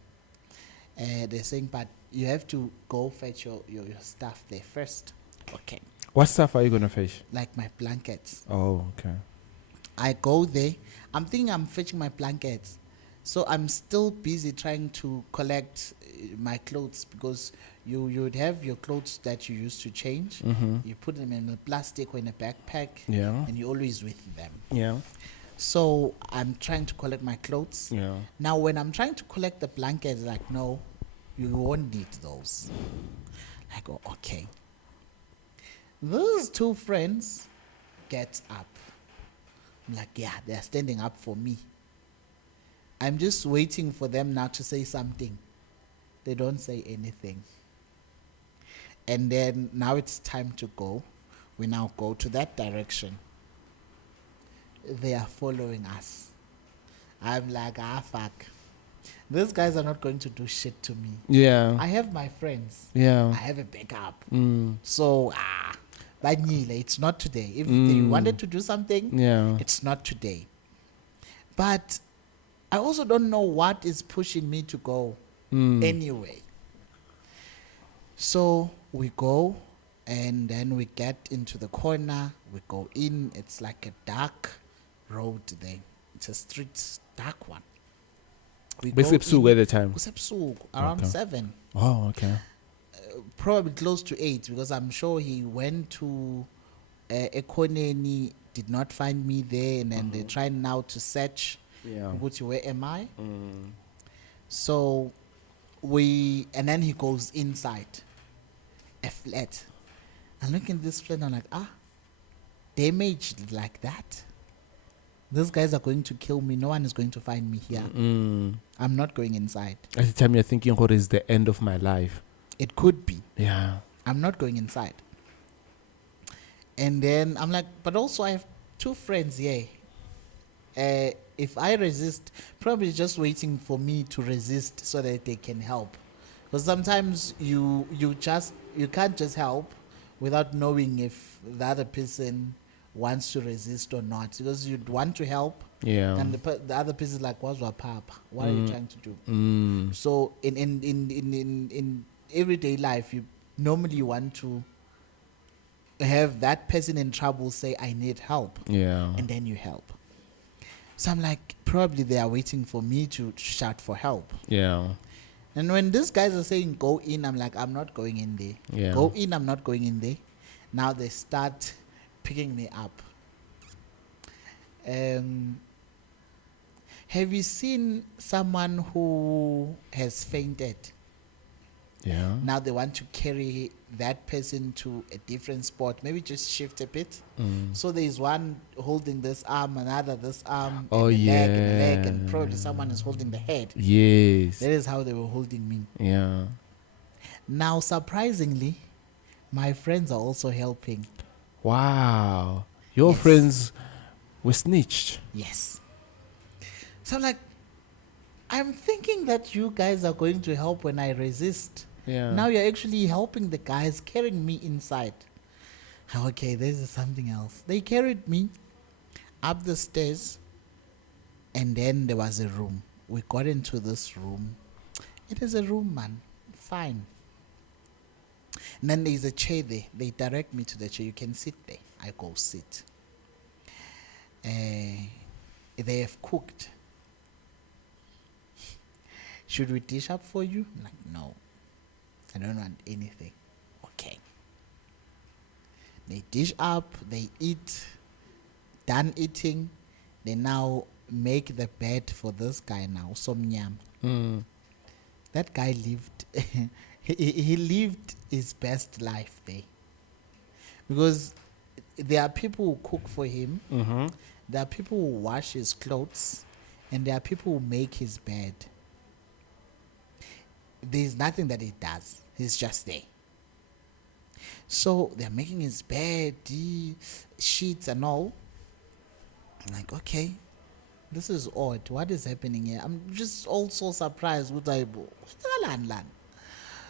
They're saying, but you have to go fetch your stuff there first. Okay. What stuff are you going to fetch? Like my blankets. Oh, okay. I go there. I'm thinking I'm fetching my blankets. So I'm still busy trying to collect my clothes, because you would have your clothes that you used to change. Mm-hmm. You put them in a plastic or in a backpack. Yeah. And you're always with them. Yeah. So I'm trying to collect my clothes. Yeah. Now, when I'm trying to collect the blankets, like, no, you won't need those. I go, okay. Those 2 friends get up. I'm like, yeah, they're standing up for me. I'm just waiting for them now to say something. They don't say anything. And then now it's time to go. We now go to that direction. They are following us. I'm like, fuck. These guys are not going to do shit to me. Yeah. I have my friends. Yeah. I have a backup. Mm. So, it's not today. If they wanted to do something, Yeah. it's not today. But I also don't know what is pushing me to go anyway. So we go, and then we get into the corner. We go in. It's like a dark road there. It's a street, dark one. We go At the time. around Okay. 7. Oh, okay. Probably close to 8, because I'm sure he went to Ekoneni, did not find me there, and then they're trying now to search. Yeah. Where am I? So and then he goes inside a flat. I look in this flat and I'm like, damaged like that. These guys are going to kill me. No one is going to find me here. I'm not going inside. At the time you're thinking, what is the end of my life? It could be. Yeah. I'm not going inside. And then I'm like, but also I have 2 friends here. If I resist, probably just waiting for me to resist so that they can help. Because sometimes you can't just help without knowing if the other person wants to resist or not. Because you'd want to help, Yeah. and the other person is like, "What's your papa? What are you trying to do?" So in everyday life, you normally want to have that person in trouble say, "I need help," Yeah. and then you help. So I'm like, probably they are waiting for me to shout for help. Yeah. And when these guys are saying go in, I'm like, I'm not going in there. Yeah. Go in, I'm not going in there. Now they start picking me up. Have you seen someone who has fainted? Yeah. Now they want to carry that person to a different spot, maybe just shift a bit. So there's one holding this arm, another this arm, Oh, and a leg, and a yeah. leg, and probably someone is holding the head. Yes. That is how they were holding me. Yeah. Now, surprisingly, my friends are also helping. Wow. Your Yes. friends were snitched. Yes. So I'm like, I'm thinking that you guys are going to help when I resist. Yeah. Now you're actually helping the guys carrying me inside. Okay, this is something else. They carried me up the stairs, and then there was a room. We got into this room. It is a room, man. Fine. And then there's a chair there. They direct me to the chair. You can sit there. I go sit. They have cooked. Should we dish up for you? I'm like, no. I don't want anything. Okay. They dish up, they eat. Done eating, They now make the bed for this guy now, Somnyam. That guy lived, he lived his best life there. Because there are people who cook for him, there are people who wash his clothes, and there are people who make his bed. There's nothing that he does. He's just there. So they're making his bed, sheets and all. I'm like, okay, this is odd. What is happening here? I'm just also surprised with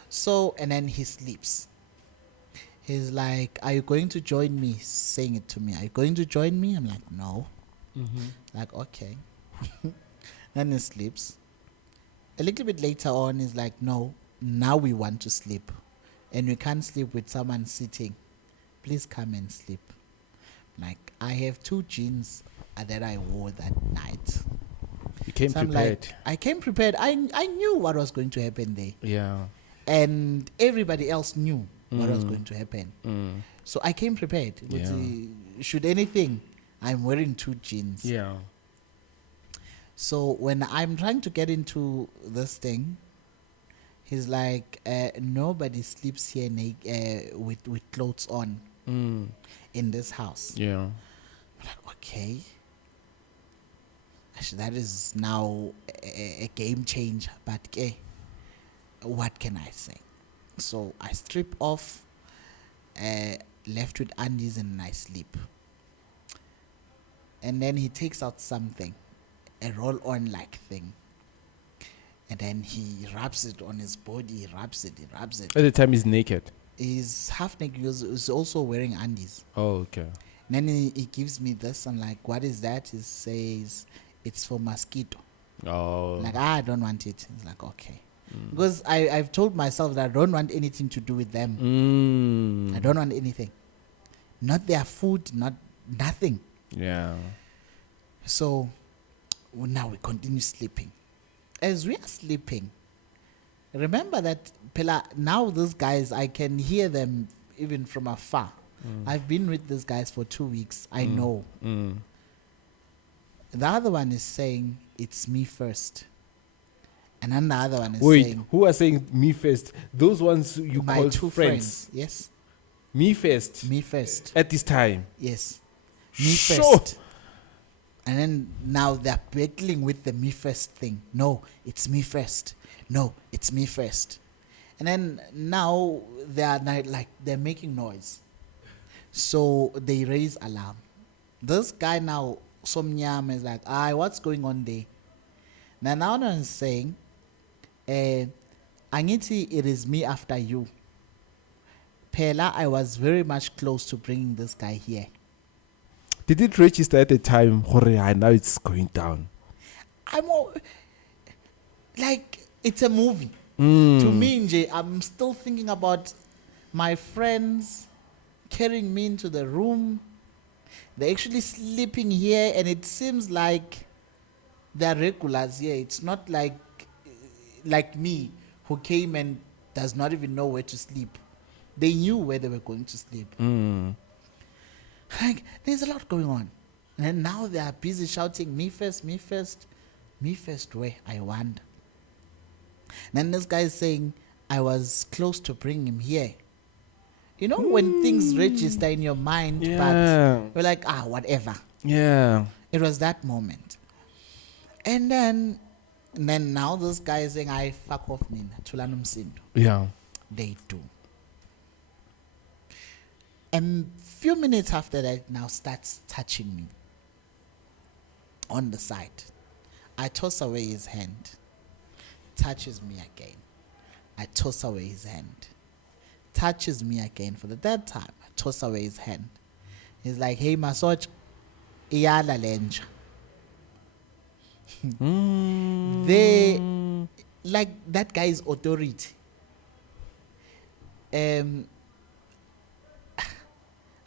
so, and then he sleeps. He's like, are you going to join me? Saying it to me. Are you going to join me? I'm like, no. Like, okay. Then he sleeps. A little bit later on, he's like, no, now we want to sleep. And we can't sleep with someone sitting. Please come and sleep. Like, I have 2 jeans that I wore that night. You came So I'm prepared. like, I came prepared. I knew what was going to happen there. Yeah. And everybody else knew what was going to happen. So I came prepared. With Yeah. should anything, I'm wearing 2 jeans. Yeah. So when I'm trying to get into this thing, he's like, nobody sleeps here with clothes on in this house. Yeah. I'm like, okay. Actually, that is now a game changer. But what can I say? So I strip off, left with undies, and I sleep. And then he takes out something, a roll-on like thing. And then he wraps it on his body. He wraps it. At the time, he's naked. He's half naked. He's also wearing undies. Oh, okay. And then he gives me this. I'm like, what is that? He says, it's for mosquito. Oh. Like, I don't want it. He's like, okay. Because I've told myself that I don't want anything to do with them. I don't want anything. Not their food, nothing. Yeah. So now we continue sleeping. As we are sleeping, remember that now these guys, I can hear them even from afar. I've been with these guys for 2 weeks. I know. The other one is saying, it's me first. And then the other one is Wait, saying, who are saying me first? Those ones you my call 2 friends. Yes. Me first. Me first. At this time. Yes. Me Sure. first. And then now they're battling with the me first thing. No, it's me first. No, it's me first. And then now they're making noise. So they raise alarm. This guy now, Somnyam, is like, what's going on there? Now I'm saying, Angiti, it is me after you. Pela, I was very much close to bringing this guy here. Did it register at the time? Now it's going down. Like, it's a movie. To me, Nje, I'm still thinking about my friends carrying me into the room. They're actually sleeping here, and it seems like they're regulars here. It's not like me, who came and does not even know where to sleep. They knew where they were going to sleep. Like, there's a lot going on. And then now they are busy shouting, me first, me first. Me first where? I wonder. Then this guy is saying, I was close to bringing him here. You know, when things register in your mind, but you're like, whatever. Yeah. It was that moment. And then now this guy is saying, I fuck off nina. Tulanum sindu. Yeah. They do. And few minutes after that, now starts touching me on the side. I toss away his hand. Touches me again. I toss away his hand. Touches me again for the 3rd time. I toss away his hand. He's like, hey, Masoch, iyala lenja. They, like, that guy's authority.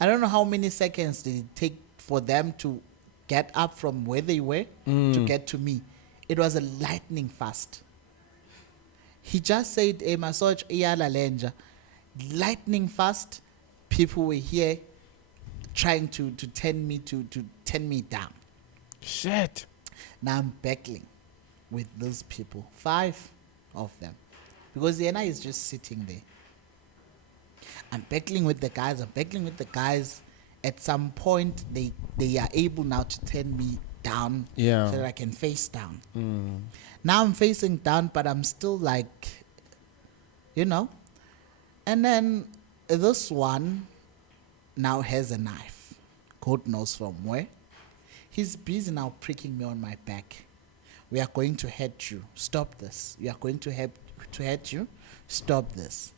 I don't know how many seconds did it take for them to get up from where they were to get to me. It was a lightning fast. He just said, Masoch iyala lenja. Lightning fast. People were here trying to turn me down. Shit. Now I'm battling with those people, 5 of them, because the NI is just sitting there. I'm battling with the guys. I'm battling with the guys. At some point, they are able now to turn me down Yeah. so that I can face down. Mm. Now I'm facing down, but I'm still like, you know. And then this one now has a knife. God knows from where. He's busy now pricking me on my back. We are going to hurt you. Stop this. We are going to hurt you. Stop this.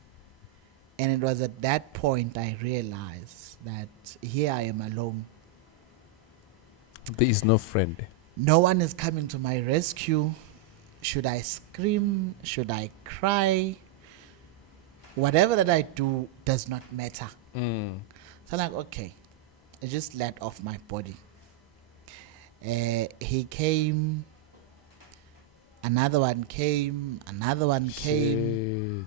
And it was at that point I realized that here I am alone. There is no friend. No one is coming to my rescue. Should I scream? Should I cry? Whatever that I do does not matter. Mm. So I'm like, okay, I just let off my body. He came. Another one came. Another one came. Shit.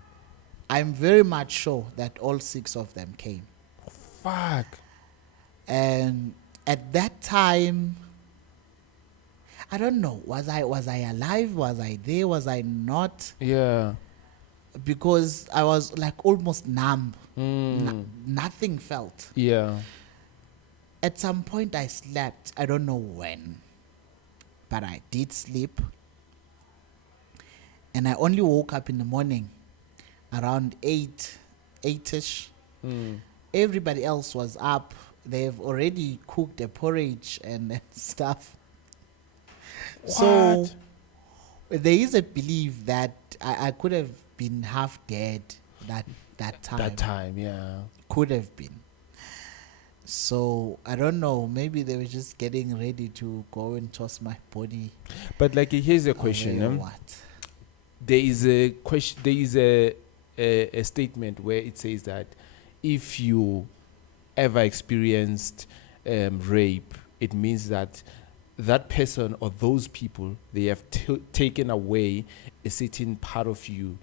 I'm very much sure that all 6 of them came. Fuck. And at that time, I don't know, was I alive? Was I there? Was I not? Yeah. Because I was like almost numb. Mm. Nothing felt. Yeah. At some point I slept. I don't know when, but I did sleep. And I only woke up in the morning around 8ish. Mm. Everybody else was up. They've already cooked a porridge and stuff. So What? there is a belief that I could have been half dead that time. That time, yeah. Could have been. So I don't know. Maybe they were just getting ready to go and toss my body. But like, here's a away question. or what? There is a question. There is a statement where it says that if you ever experienced rape, it means that that person or those people, they have taken away a certain part of you.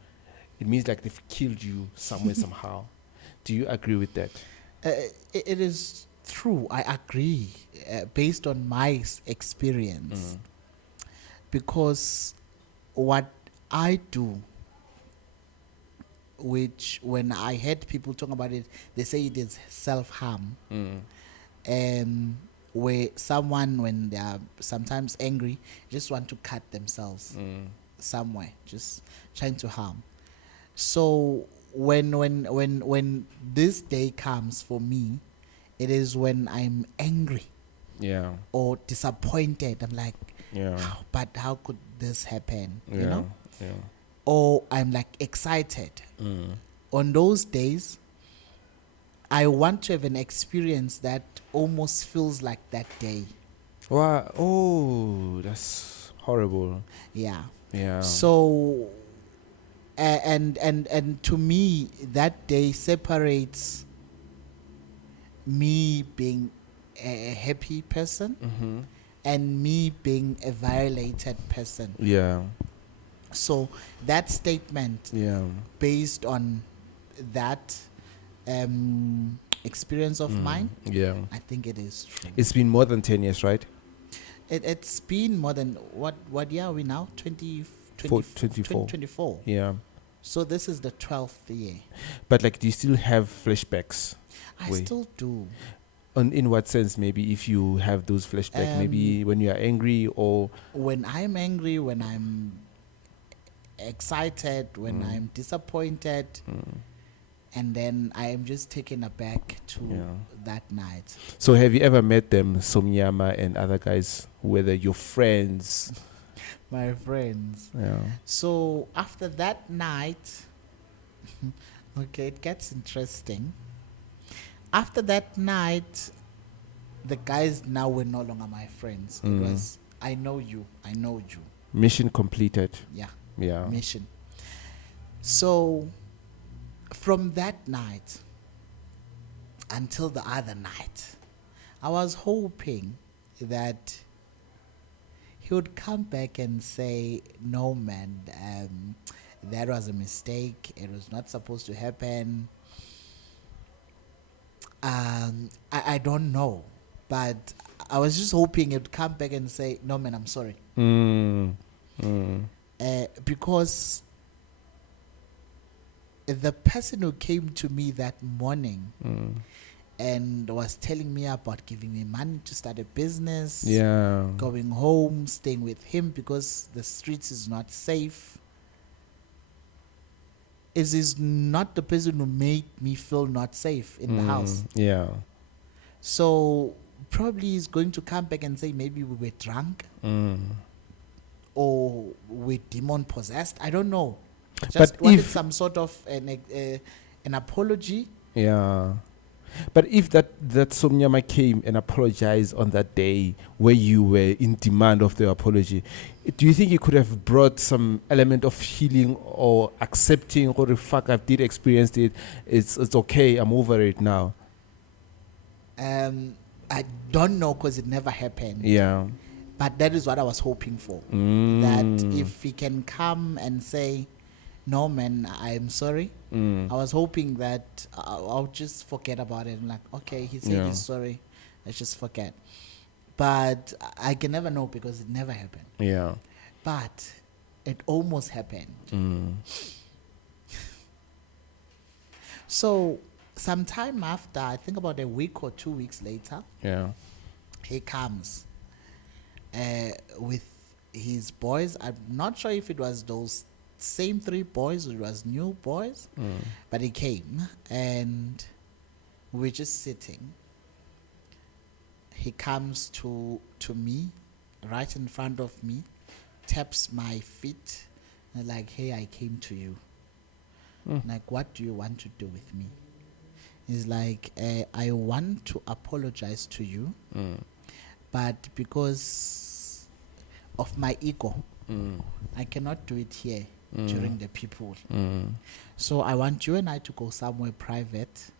It means like they've killed you somewhere somehow. Do you agree with that? It is true. I agree, based on my experience, because what I do, which when I heard people talk about it, they say it is self-harm. Where someone, when they are sometimes angry, just want to cut themselves somewhere, just trying to harm. So when this day comes for me, it is when I'm angry Yeah. or disappointed. I'm like, Yeah. but how could this happen? Yeah. You know? Yeah. Or I'm like excited. On those days, I want to have an experience that almost feels like that day. Wow. Oh, that's horrible. Yeah. Yeah. So, and to me, that day separates me being a happy person and me being a violated person. Yeah. So that statement, Yeah. based on that experience of mine, Yeah. I think it is true. It's been more than 10 years, right? It's been more than what year are we now? 24. 2024. Yeah. So this is the 12th year. But like, do you still have flashbacks? I Wait. still do. In what sense? Maybe if you have those flashbacks, maybe when you are angry or... When I'm angry, when I'm excited, when I'm disappointed, and then I am just taken aback to that night. So have you ever met them, Somnyama and other guys, whether your friends? My friends. Yeah. So after that night, okay, it gets interesting. After that night, the guys now were no longer my friends. It was, I know you. Mission completed. Yeah. Yeah. Mission. So from that night until the other night, I was hoping that he would come back and say, no, man, that was a mistake. It was not supposed to happen. I don't know. But I was just hoping it would come back and say, no, man, I'm sorry. Because the person who came to me that morning and was telling me about giving me money to start a business, going home, staying with him because the streets is not safe, is not the person who made me feel not safe in the house. Yeah. So probably he's going to come back and say maybe we were drunk or we're demon possessed. I don't know. Just But wanted if- some sort of an apology. Yeah. But if that Somnyama came and apologized on that day where you were in demand of the apology, do you think it could have brought some element of healing or accepting, or the fuck, I did experience it, it's okay, I'm over it now? I don't know because it never happened. Yeah. But that is what I was hoping for. That if he can come and say, no, man, I'm sorry. I was hoping that I'll just forget about it. And like, okay, he said he's sorry. Let's just forget. But I can never know because it never happened. Yeah. But it almost happened. So sometime after, I think about a week or 2 weeks later, Yeah. he comes with his boys. I'm not sure if it was those same 3 boys or it was new boys, but he came and we're just sitting. He comes to me, right in front of me, taps my feet, and like, hey, I came to you. Like, what do you want to do with me? He's like, I want to apologize to you, but because of my ego, I cannot do it here during the people. So I want you and I to go somewhere private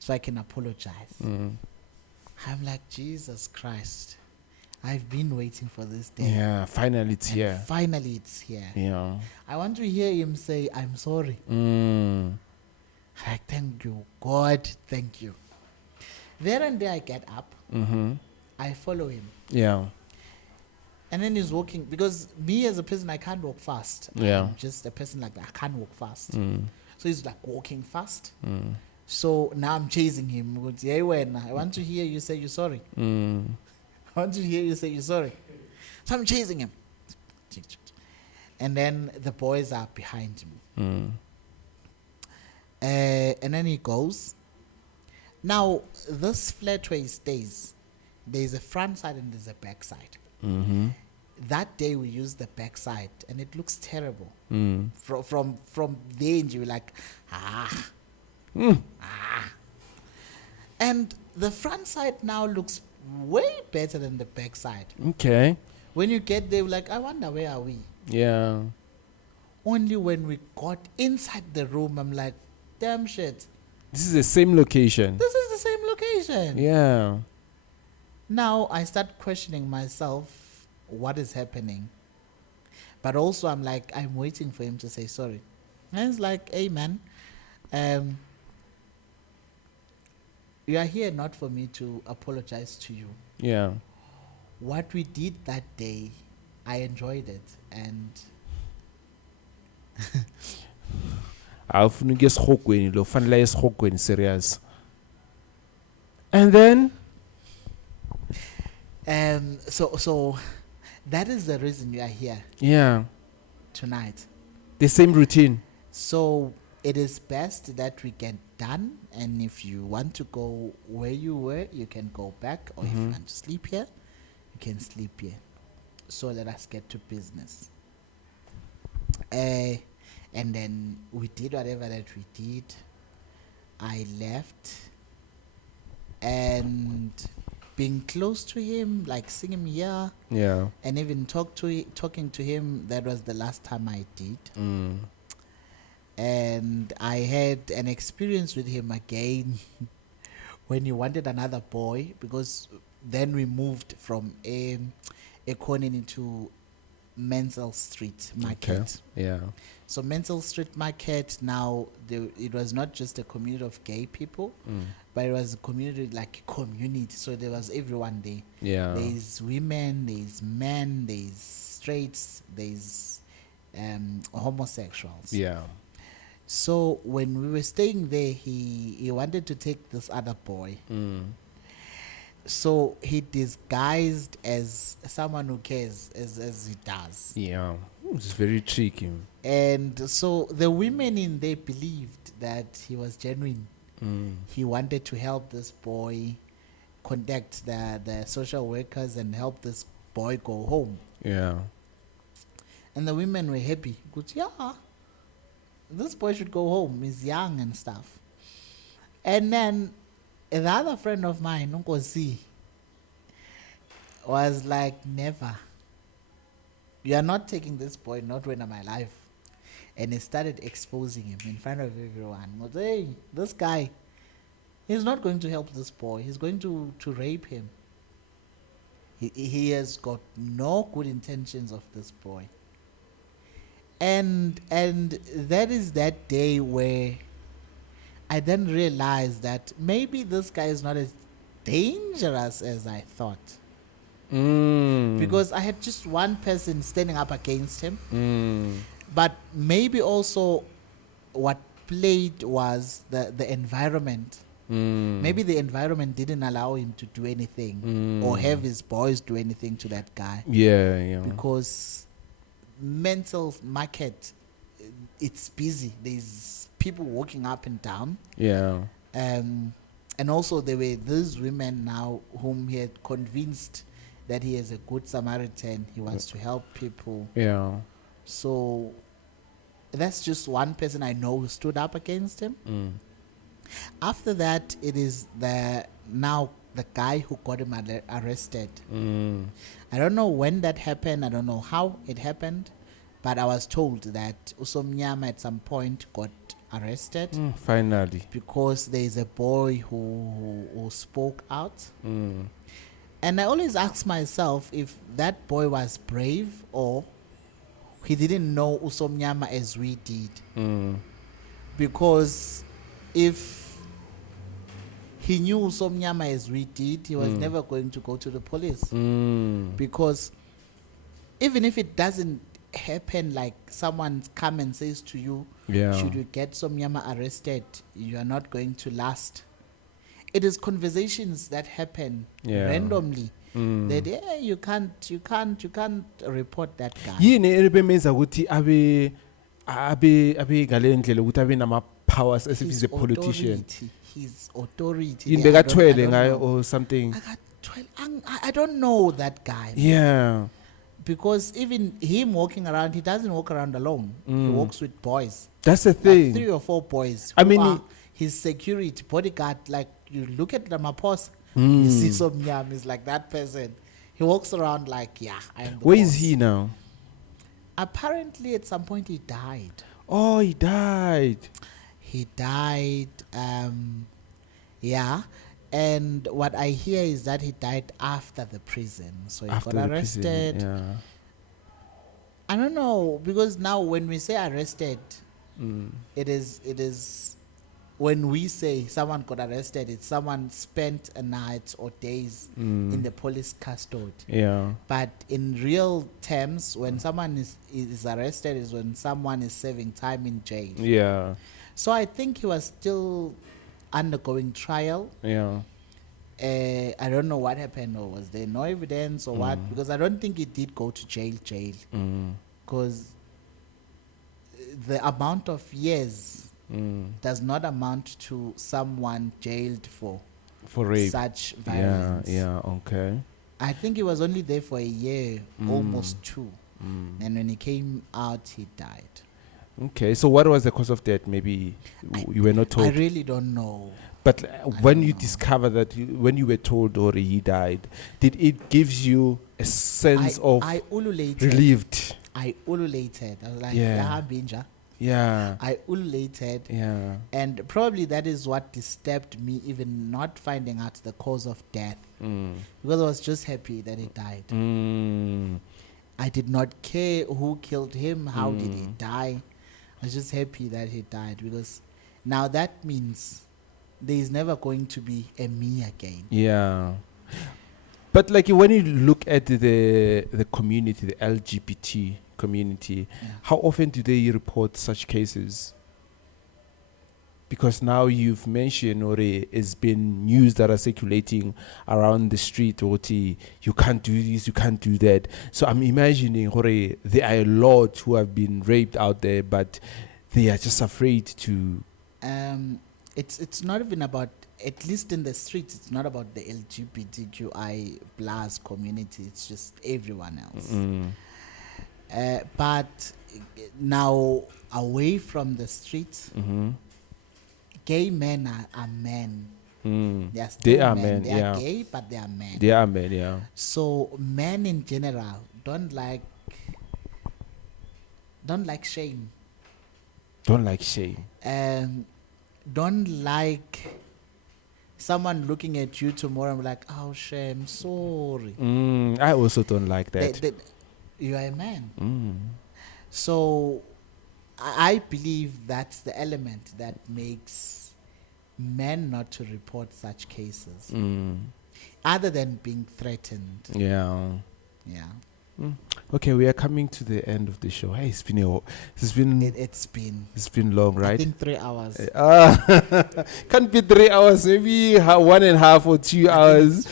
so I can apologize. I'm like, Jesus Christ, I've been waiting for this day. Yeah, finally it's And here. finally it's here. Yeah. I want to hear him say, I'm sorry. Like, thank you, God, thank you. There and there I get up, I follow him. Yeah. And then he's walking, because me as a person, I can't walk fast. Yeah. I'm just a person like that. I can't walk fast. So he's like walking fast. So now I'm chasing him. I want to hear you say you're sorry. I want to hear you say you're sorry. So I'm chasing him. And then the boys are behind me. And then he goes. Now, this flat where he stays, there's a front side and there's a back side. That day we used the back side and it looks terrible. From there, and you're like, And the front side now looks way better than the back side. Okay. When you get there, like, I wonder, where are we? Yeah. Only when we got inside the room, I'm like, damn shit. This is the same location. This is the same location. Yeah. Now I start questioning myself, what is happening? But also I'm like, I'm waiting for him to say sorry. And it's like, hey man, you are here not for me to apologize to you. Yeah. What we did that day, I enjoyed it. And Awufuna ukuya esihogweni lo fanele esihogweni serious. And then so that is the reason you are here yeah, tonight. the same routine. So it is best that we get done, and if you want to go where you were, you can go back, or if you want to sleep here, you can sleep here. So let us get to business. And then we did whatever that we did. I left, and being close to him, like seeing him here, Yeah. and even talking to him, that was the last time I did. And I had an experience with him again when he wanted another boy, because then we moved from Econin into Menzel Street Market. Okay. Yeah. So Mental Street Market now, it was not just a community of gay people, but it was a community like a community. So there was everyone there. Yeah. There's women, there's men, there's straights, there's homosexuals. Yeah. So when we were staying there, he wanted to take this other boy. So he disguised as someone who cares, as he does. Yeah. It's very tricky. And so the women in there believed that he was genuine. He wanted to help this boy, contact the social workers and help this boy go home. Yeah. And the women were happy. Good, yeah, this boy should go home. He's young and stuff. And then the other friend of mine, Uncle Z, was like, never. You are not taking this boy, not when I'm alive. And he started exposing him in front of everyone. But, hey, this guy, he's not going to help this boy. He's going to rape him. He has got no good intentions of this boy. And that is that day where I then realized that maybe this guy is not as dangerous as I thought. Because I had just one person standing up against him. But maybe also what played was the environment. Maybe the environment didn't allow him to do anything or have his boys do anything to that guy. Yeah, yeah. Because Mental Market, it's busy. There's people walking up and down. Yeah. And also there were these women now whom he had convinced that he is a good Samaritan. He wants to help people. Yeah. So that's just one person I know who stood up against him. After that, it is the guy who got him arrested. I don't know when that happened. I don't know how it happened. But I was told that Usomnyama at some point got arrested. Finally. Because there is a boy who spoke out. And I always ask myself if that boy was brave or he didn't know Usomnyama as we did. Because if he knew Usomnyama as we did, he was never going to go to the police. Because even if it doesn't happen like someone come and says to you, should you get Somnyama arrested, you are not going to last. It is conversations that happen randomly. That you can't report that guy. Yini elibenza ukuthi abe ngale ndlela ukuthi abe nama powers as if he's a politician. His authority. Yini bekathwele ngayo or something. I don't know that guy. Yeah. Because even him walking around, he doesn't walk around alone. He walks with boys. That's the thing. Like 3 or 4 boys. I mean, his security bodyguard. Like you look at Ramaphosa, you see Somnyam is like that person. He walks around like, I am the Where boss. is he now? Apparently, at some point, he died. Oh, he died. He died. And what I hear is that he died after the prison. So he got arrested. Prison, I don't know, because now when we say arrested, it is when we say someone got arrested, it's someone spent a night or days in the police custody. Yeah. But in real terms, when someone is arrested is when someone is serving time in jail. Yeah. So I think he was still undergoing trial. Yeah. I don't know what happened, or was there no evidence or what, because I don't think he did go to jail because the amount of years does not amount to someone jailed for rape. Such violence. Yeah, okay. I think he was only there for a year, almost 2. And when he came out, he died. Okay, so what was the cause of death? Maybe you were not told. I really don't know. But when you discover that, when you were told or he died, did it gives you a sense of I ululated. relieved? I ululated. I was like, Yeah. I ululated. Yeah. And probably that is what disturbed me, even not finding out the cause of death. Because I was just happy that he died. I did not care who killed him, how did he die. I was just happy that he died, because now that means there is never going to be a me again. Yeah. But like when you look at the community, the LGBT community, Yeah. how often do they report such cases? Because now you've mentioned, or it's been news that are circulating around the street, or you can't do this, you can't do that. So I'm imagining, or there are a lot who have been raped out there, but they are just afraid to. It's not even about, at least in the streets, it's not about the LGBTQI plus community. It's just everyone else. But now, away from the streets, gay men are men. They are still They are men, They yeah. are gay, but they are men. They are men, yeah. So men in general don't like shame. Don't like shame. Don't like someone looking at you tomorrow and be like, oh shame, sorry. I also don't like that. You are a man. So I believe that's the element that makes men not to report such cases, other than being threatened. Yeah. Yeah. Okay, we are coming to the end of the show. Hey, it's been It's been long, right? I think 3 hours. Can't be 3 hours, maybe 1.5 or 2 hours.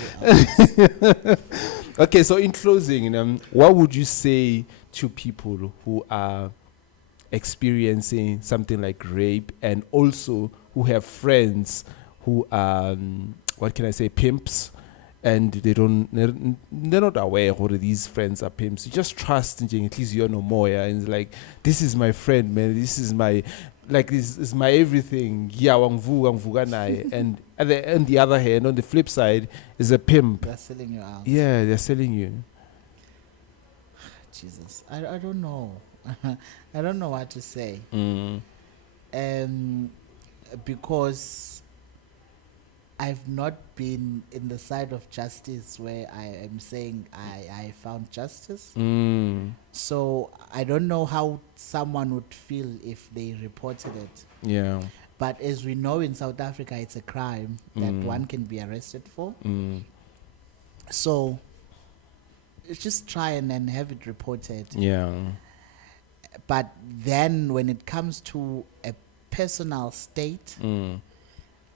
Okay, so in closing, what would you say to people who are experiencing something like rape, and also who have friends who are, what can I say, pimps, and they're not aware whether these friends are pimps? You just trust, at least you know more, yeah? And it's like, this is my friend, man. This is my, like, this is my everything. Yeah, and on the other hand, on the flip side, is a pimp. They're selling you out. Yeah, they're selling you. Jesus, I don't know. I don't know what to say. Because I've not been in the side of justice where I am saying I found justice. So I don't know how someone would feel if they reported it. Yeah. But as we know, in South Africa, it's a crime that one can be arrested for. So just try and then have it reported. Yeah. But then when it comes to a personal state,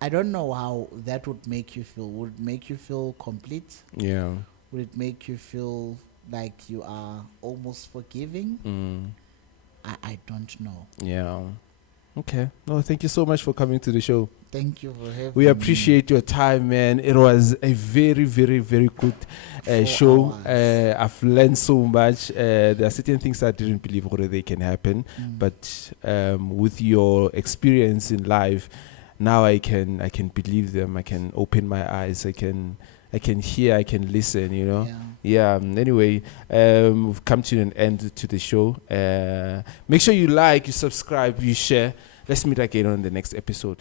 I don't know how that would make you feel. Would it make you feel complete? Yeah. Would it make you feel like you are almost forgiving? I don't know. Yeah. Okay. No, thank you so much for coming to the show. Thank you for having We me. appreciate your time, man. It was a very, very, very good 4 show. hours. I've learned so much. There are certain things I didn't believe whether they can happen, but with your experience in life, now I can believe them. I can open my eyes. I can hear. I can listen. You know. Yeah. Anyway, we've come to an end to the show. Make sure you like, you subscribe, you share. Let's meet again on the next episode.